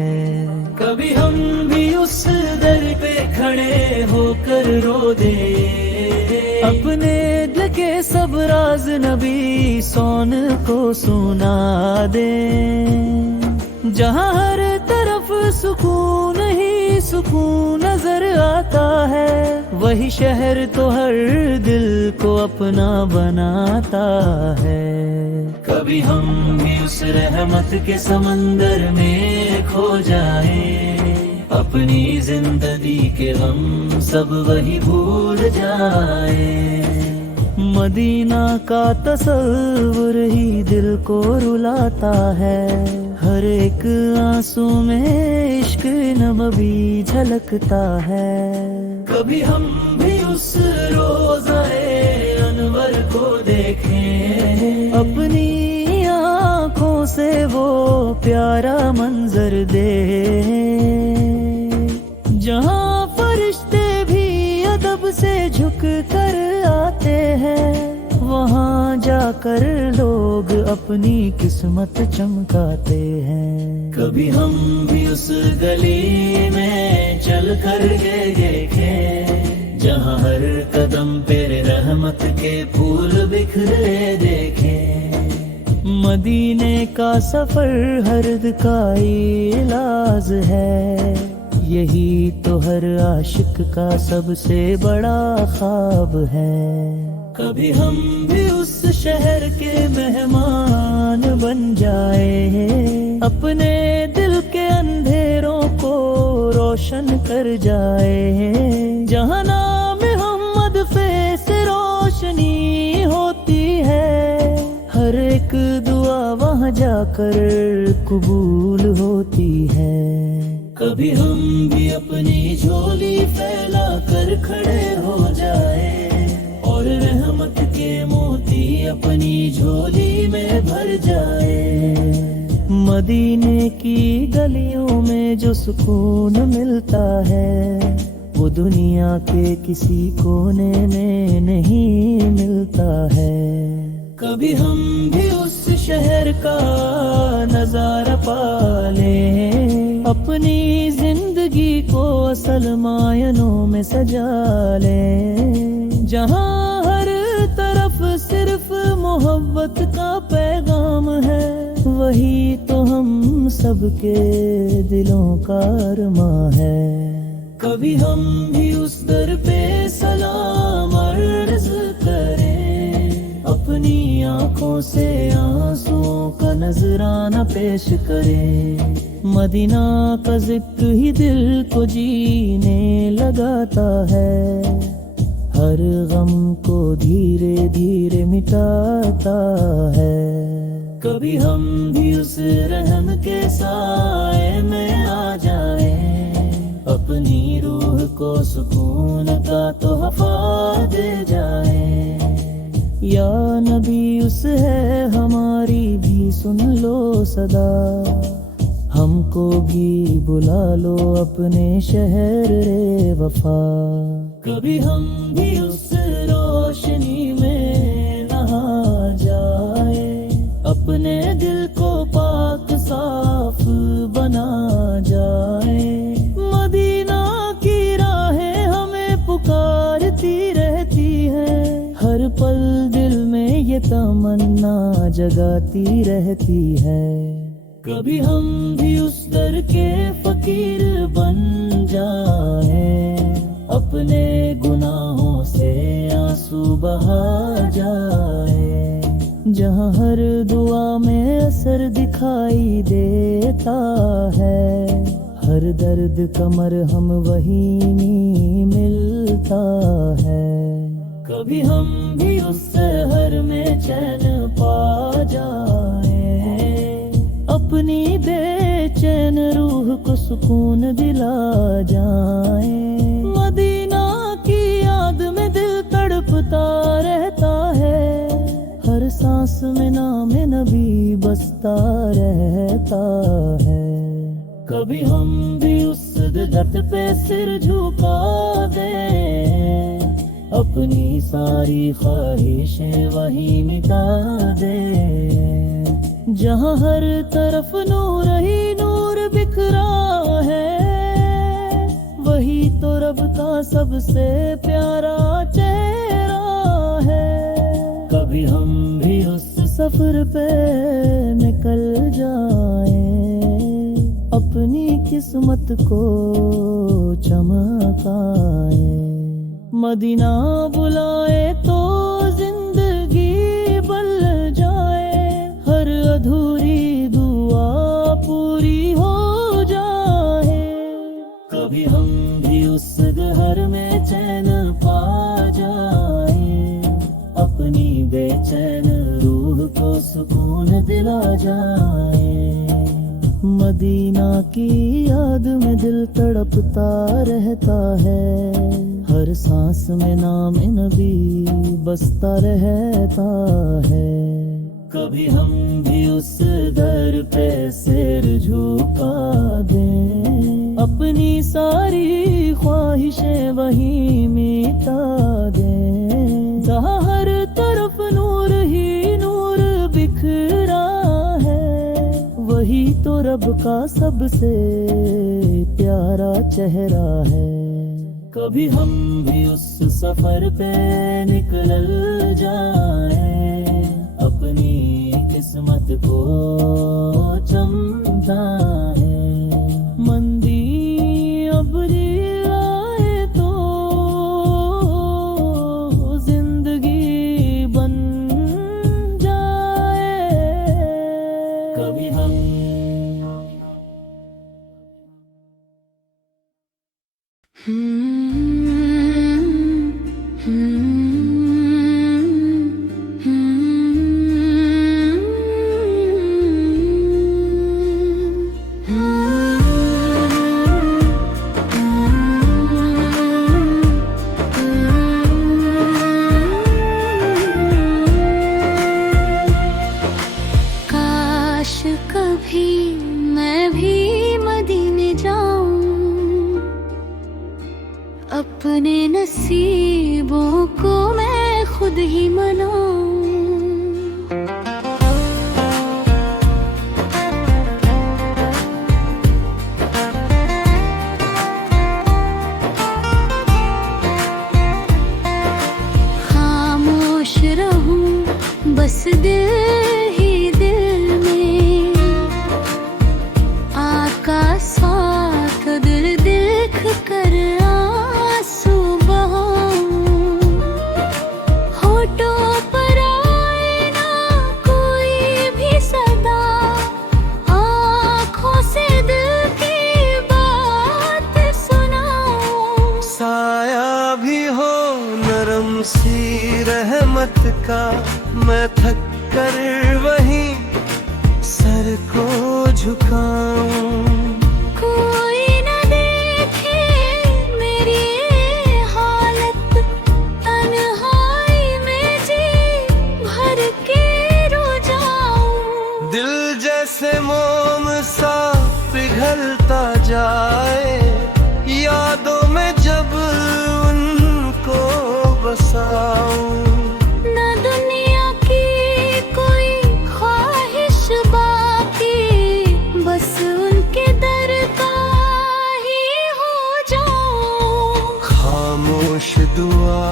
कभी हम भी उस दर पे खड़े होकर रो दे, अपने दिल के सब राज नबी सोन को सुना दे। जहां हर तरफ सुकून ही सुकून नजर आता है, वही शहर तो हर दिल को अपना बनाता है। कभी हम भी उस रहमत के समंदर में खो जाए, अपनी जिंदगी के गम सब वही भूल जाए। मदीना का तस्वुर ही दिल को रुलाता है, हर एक आंसू में इश्क नबी झलकता है। कभी हम भी उस रोज़ाए अनवर को देखें, अपनी आँखों से वो प्यारा मंजर देखें, जहाँ फरिश्ते भी अदब से झुक कर आते हैं। वहाँ जाकर लोग अपनी किस्मत चमकाते हैं। कभी हम भी उस गली में चल कर ये देखें, जहाँ हर कदम पे रहमत के फूल बिखरे देखें। मदीने का सफर हर्द का इलाज है, यही तो हर आशिक का सबसे बड़ा ख्वाब है। कभी हम भी उस शहर के मेहमान बन जाए, अपने दिल के अंधेरों को रोशन कर जाए। जहाँ नाम मोहम्मद पे से रोशनी होती है, हर एक दुआ वहाँ जाकर कबूल होती है। कभी हम भी अपनी झोली फैला कर खड़े हो जाए, और रहमत के मोती अपनी झोली में भर जाए। मदीने की गलियों में जो सुकून मिलता है, वो दुनिया के किसी कोने में नहीं मिलता है। कभी हम भी उस शहर का नजारा पा लें, अपनी जिंदगी को असल मायनों में सजा लें। जहाँ हर तरफ सिर्फ मोहब्बत का पैगाम है, वही तो हम सबके दिलों का अरमां है। कभी हम भी उस दर पे सलाम अर्ज करें, अपनी आंखों से आंसुओं का नजराना पेश करें। मदीना का जिक्र ही दिल को जीने लगाता है, हर गम को धीरे धीरे मिटाता है। कभी हम भी उस रहम के साए में आ जाए, अपनी रूह को सुकून का तोहफा दे जाए। या नबी उस है हमारी भी सुन लो सदा, हमको भी बुला लो अपने शहर रे वफा। कभी हम भी उस रोशनी में नहा जाए, अपने दिल को पाक साफ बना जाए। मदीना की राहें हमें पुकारती रहती है, हर पल दिल में ये तमन्ना जगाती रहती है। कभी हम भी उस दर के फकीर बन जाए, अपने गुनाहों से आंसू बहा जाए। जहाँ हर दुआ में असर दिखाई देता है, हर दर्द का मरहम वहीं मिलता है। कभी हम भी उस सहर में चैन पा जाए, अपनी बेचैन रूह को सुकून दिला जाए। मदीना की याद में दिल तड़पता रहता है, हर सांस में नाम नबी बसता रहता है। कभी हम भी उस दर्द पे सिर झुका दें, अपनी सारी ख्वाहिशें वही मिटा दें। जहाँ हर तरफ नूर ही नूर बिखरा है, वही तो रब का सबसे प्यारा चेहरा है। कभी हम भी उस सफर पे निकल जाएं, अपनी किस्मत को चमकाएं। मदीना बुलाए तो जिंदगी बल जाए, हर अधूरी दुआ पूरी हो जाए। कभी हम भी उस घर में चैन पा जाए, अपनी बेचैन रूह को सुकून दिला जाए। मदीना की याद में दिल तड़पता रहता है, हर सांस में नाम नबी बसता रहता है। कभी हम भी उस दर पे सिर झुका दें, अपनी सारी ख्वाहिशें वहीं मिटा दें। जहाँ हर तरफ नूर ही नूर बिखरा है, वही तो रब का सबसे प्यारा चेहरा है। कभी हम भी उस सफर पे निकल जाएं, अपनी किस्मत को चमकाएं। मंदी अब अपने नसीबों को मैं खुद ही मनाऊं। खामोश रहूं बस दिल ही दिल में, आका साथ दिल देख कर आंसू बहाऊं। होठों पर आए ना कोई भी सदा, आँखों से दिल की बात सुनाऊं। साया भी हो नरम सी रहमत का, मैं थक कर वहीं सर को झुकाऊं। कोई न देखे मेरी हालत, तन्हाई में जी भर के रो जाऊं। दिल जैसे मोम सा पिघलता जाए, यादों में जब उनको बसाऊं। न दुनिया की कोई ख्वाहिश बाकी, बस उनके दर का ही हो जाऊं। खामोश दुआ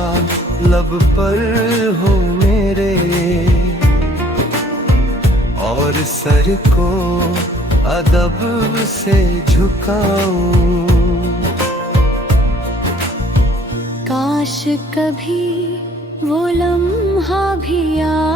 लब पर हो मेरे, और सर को अदब से झुकाऊं। काश कभी वो लम्हा भी आ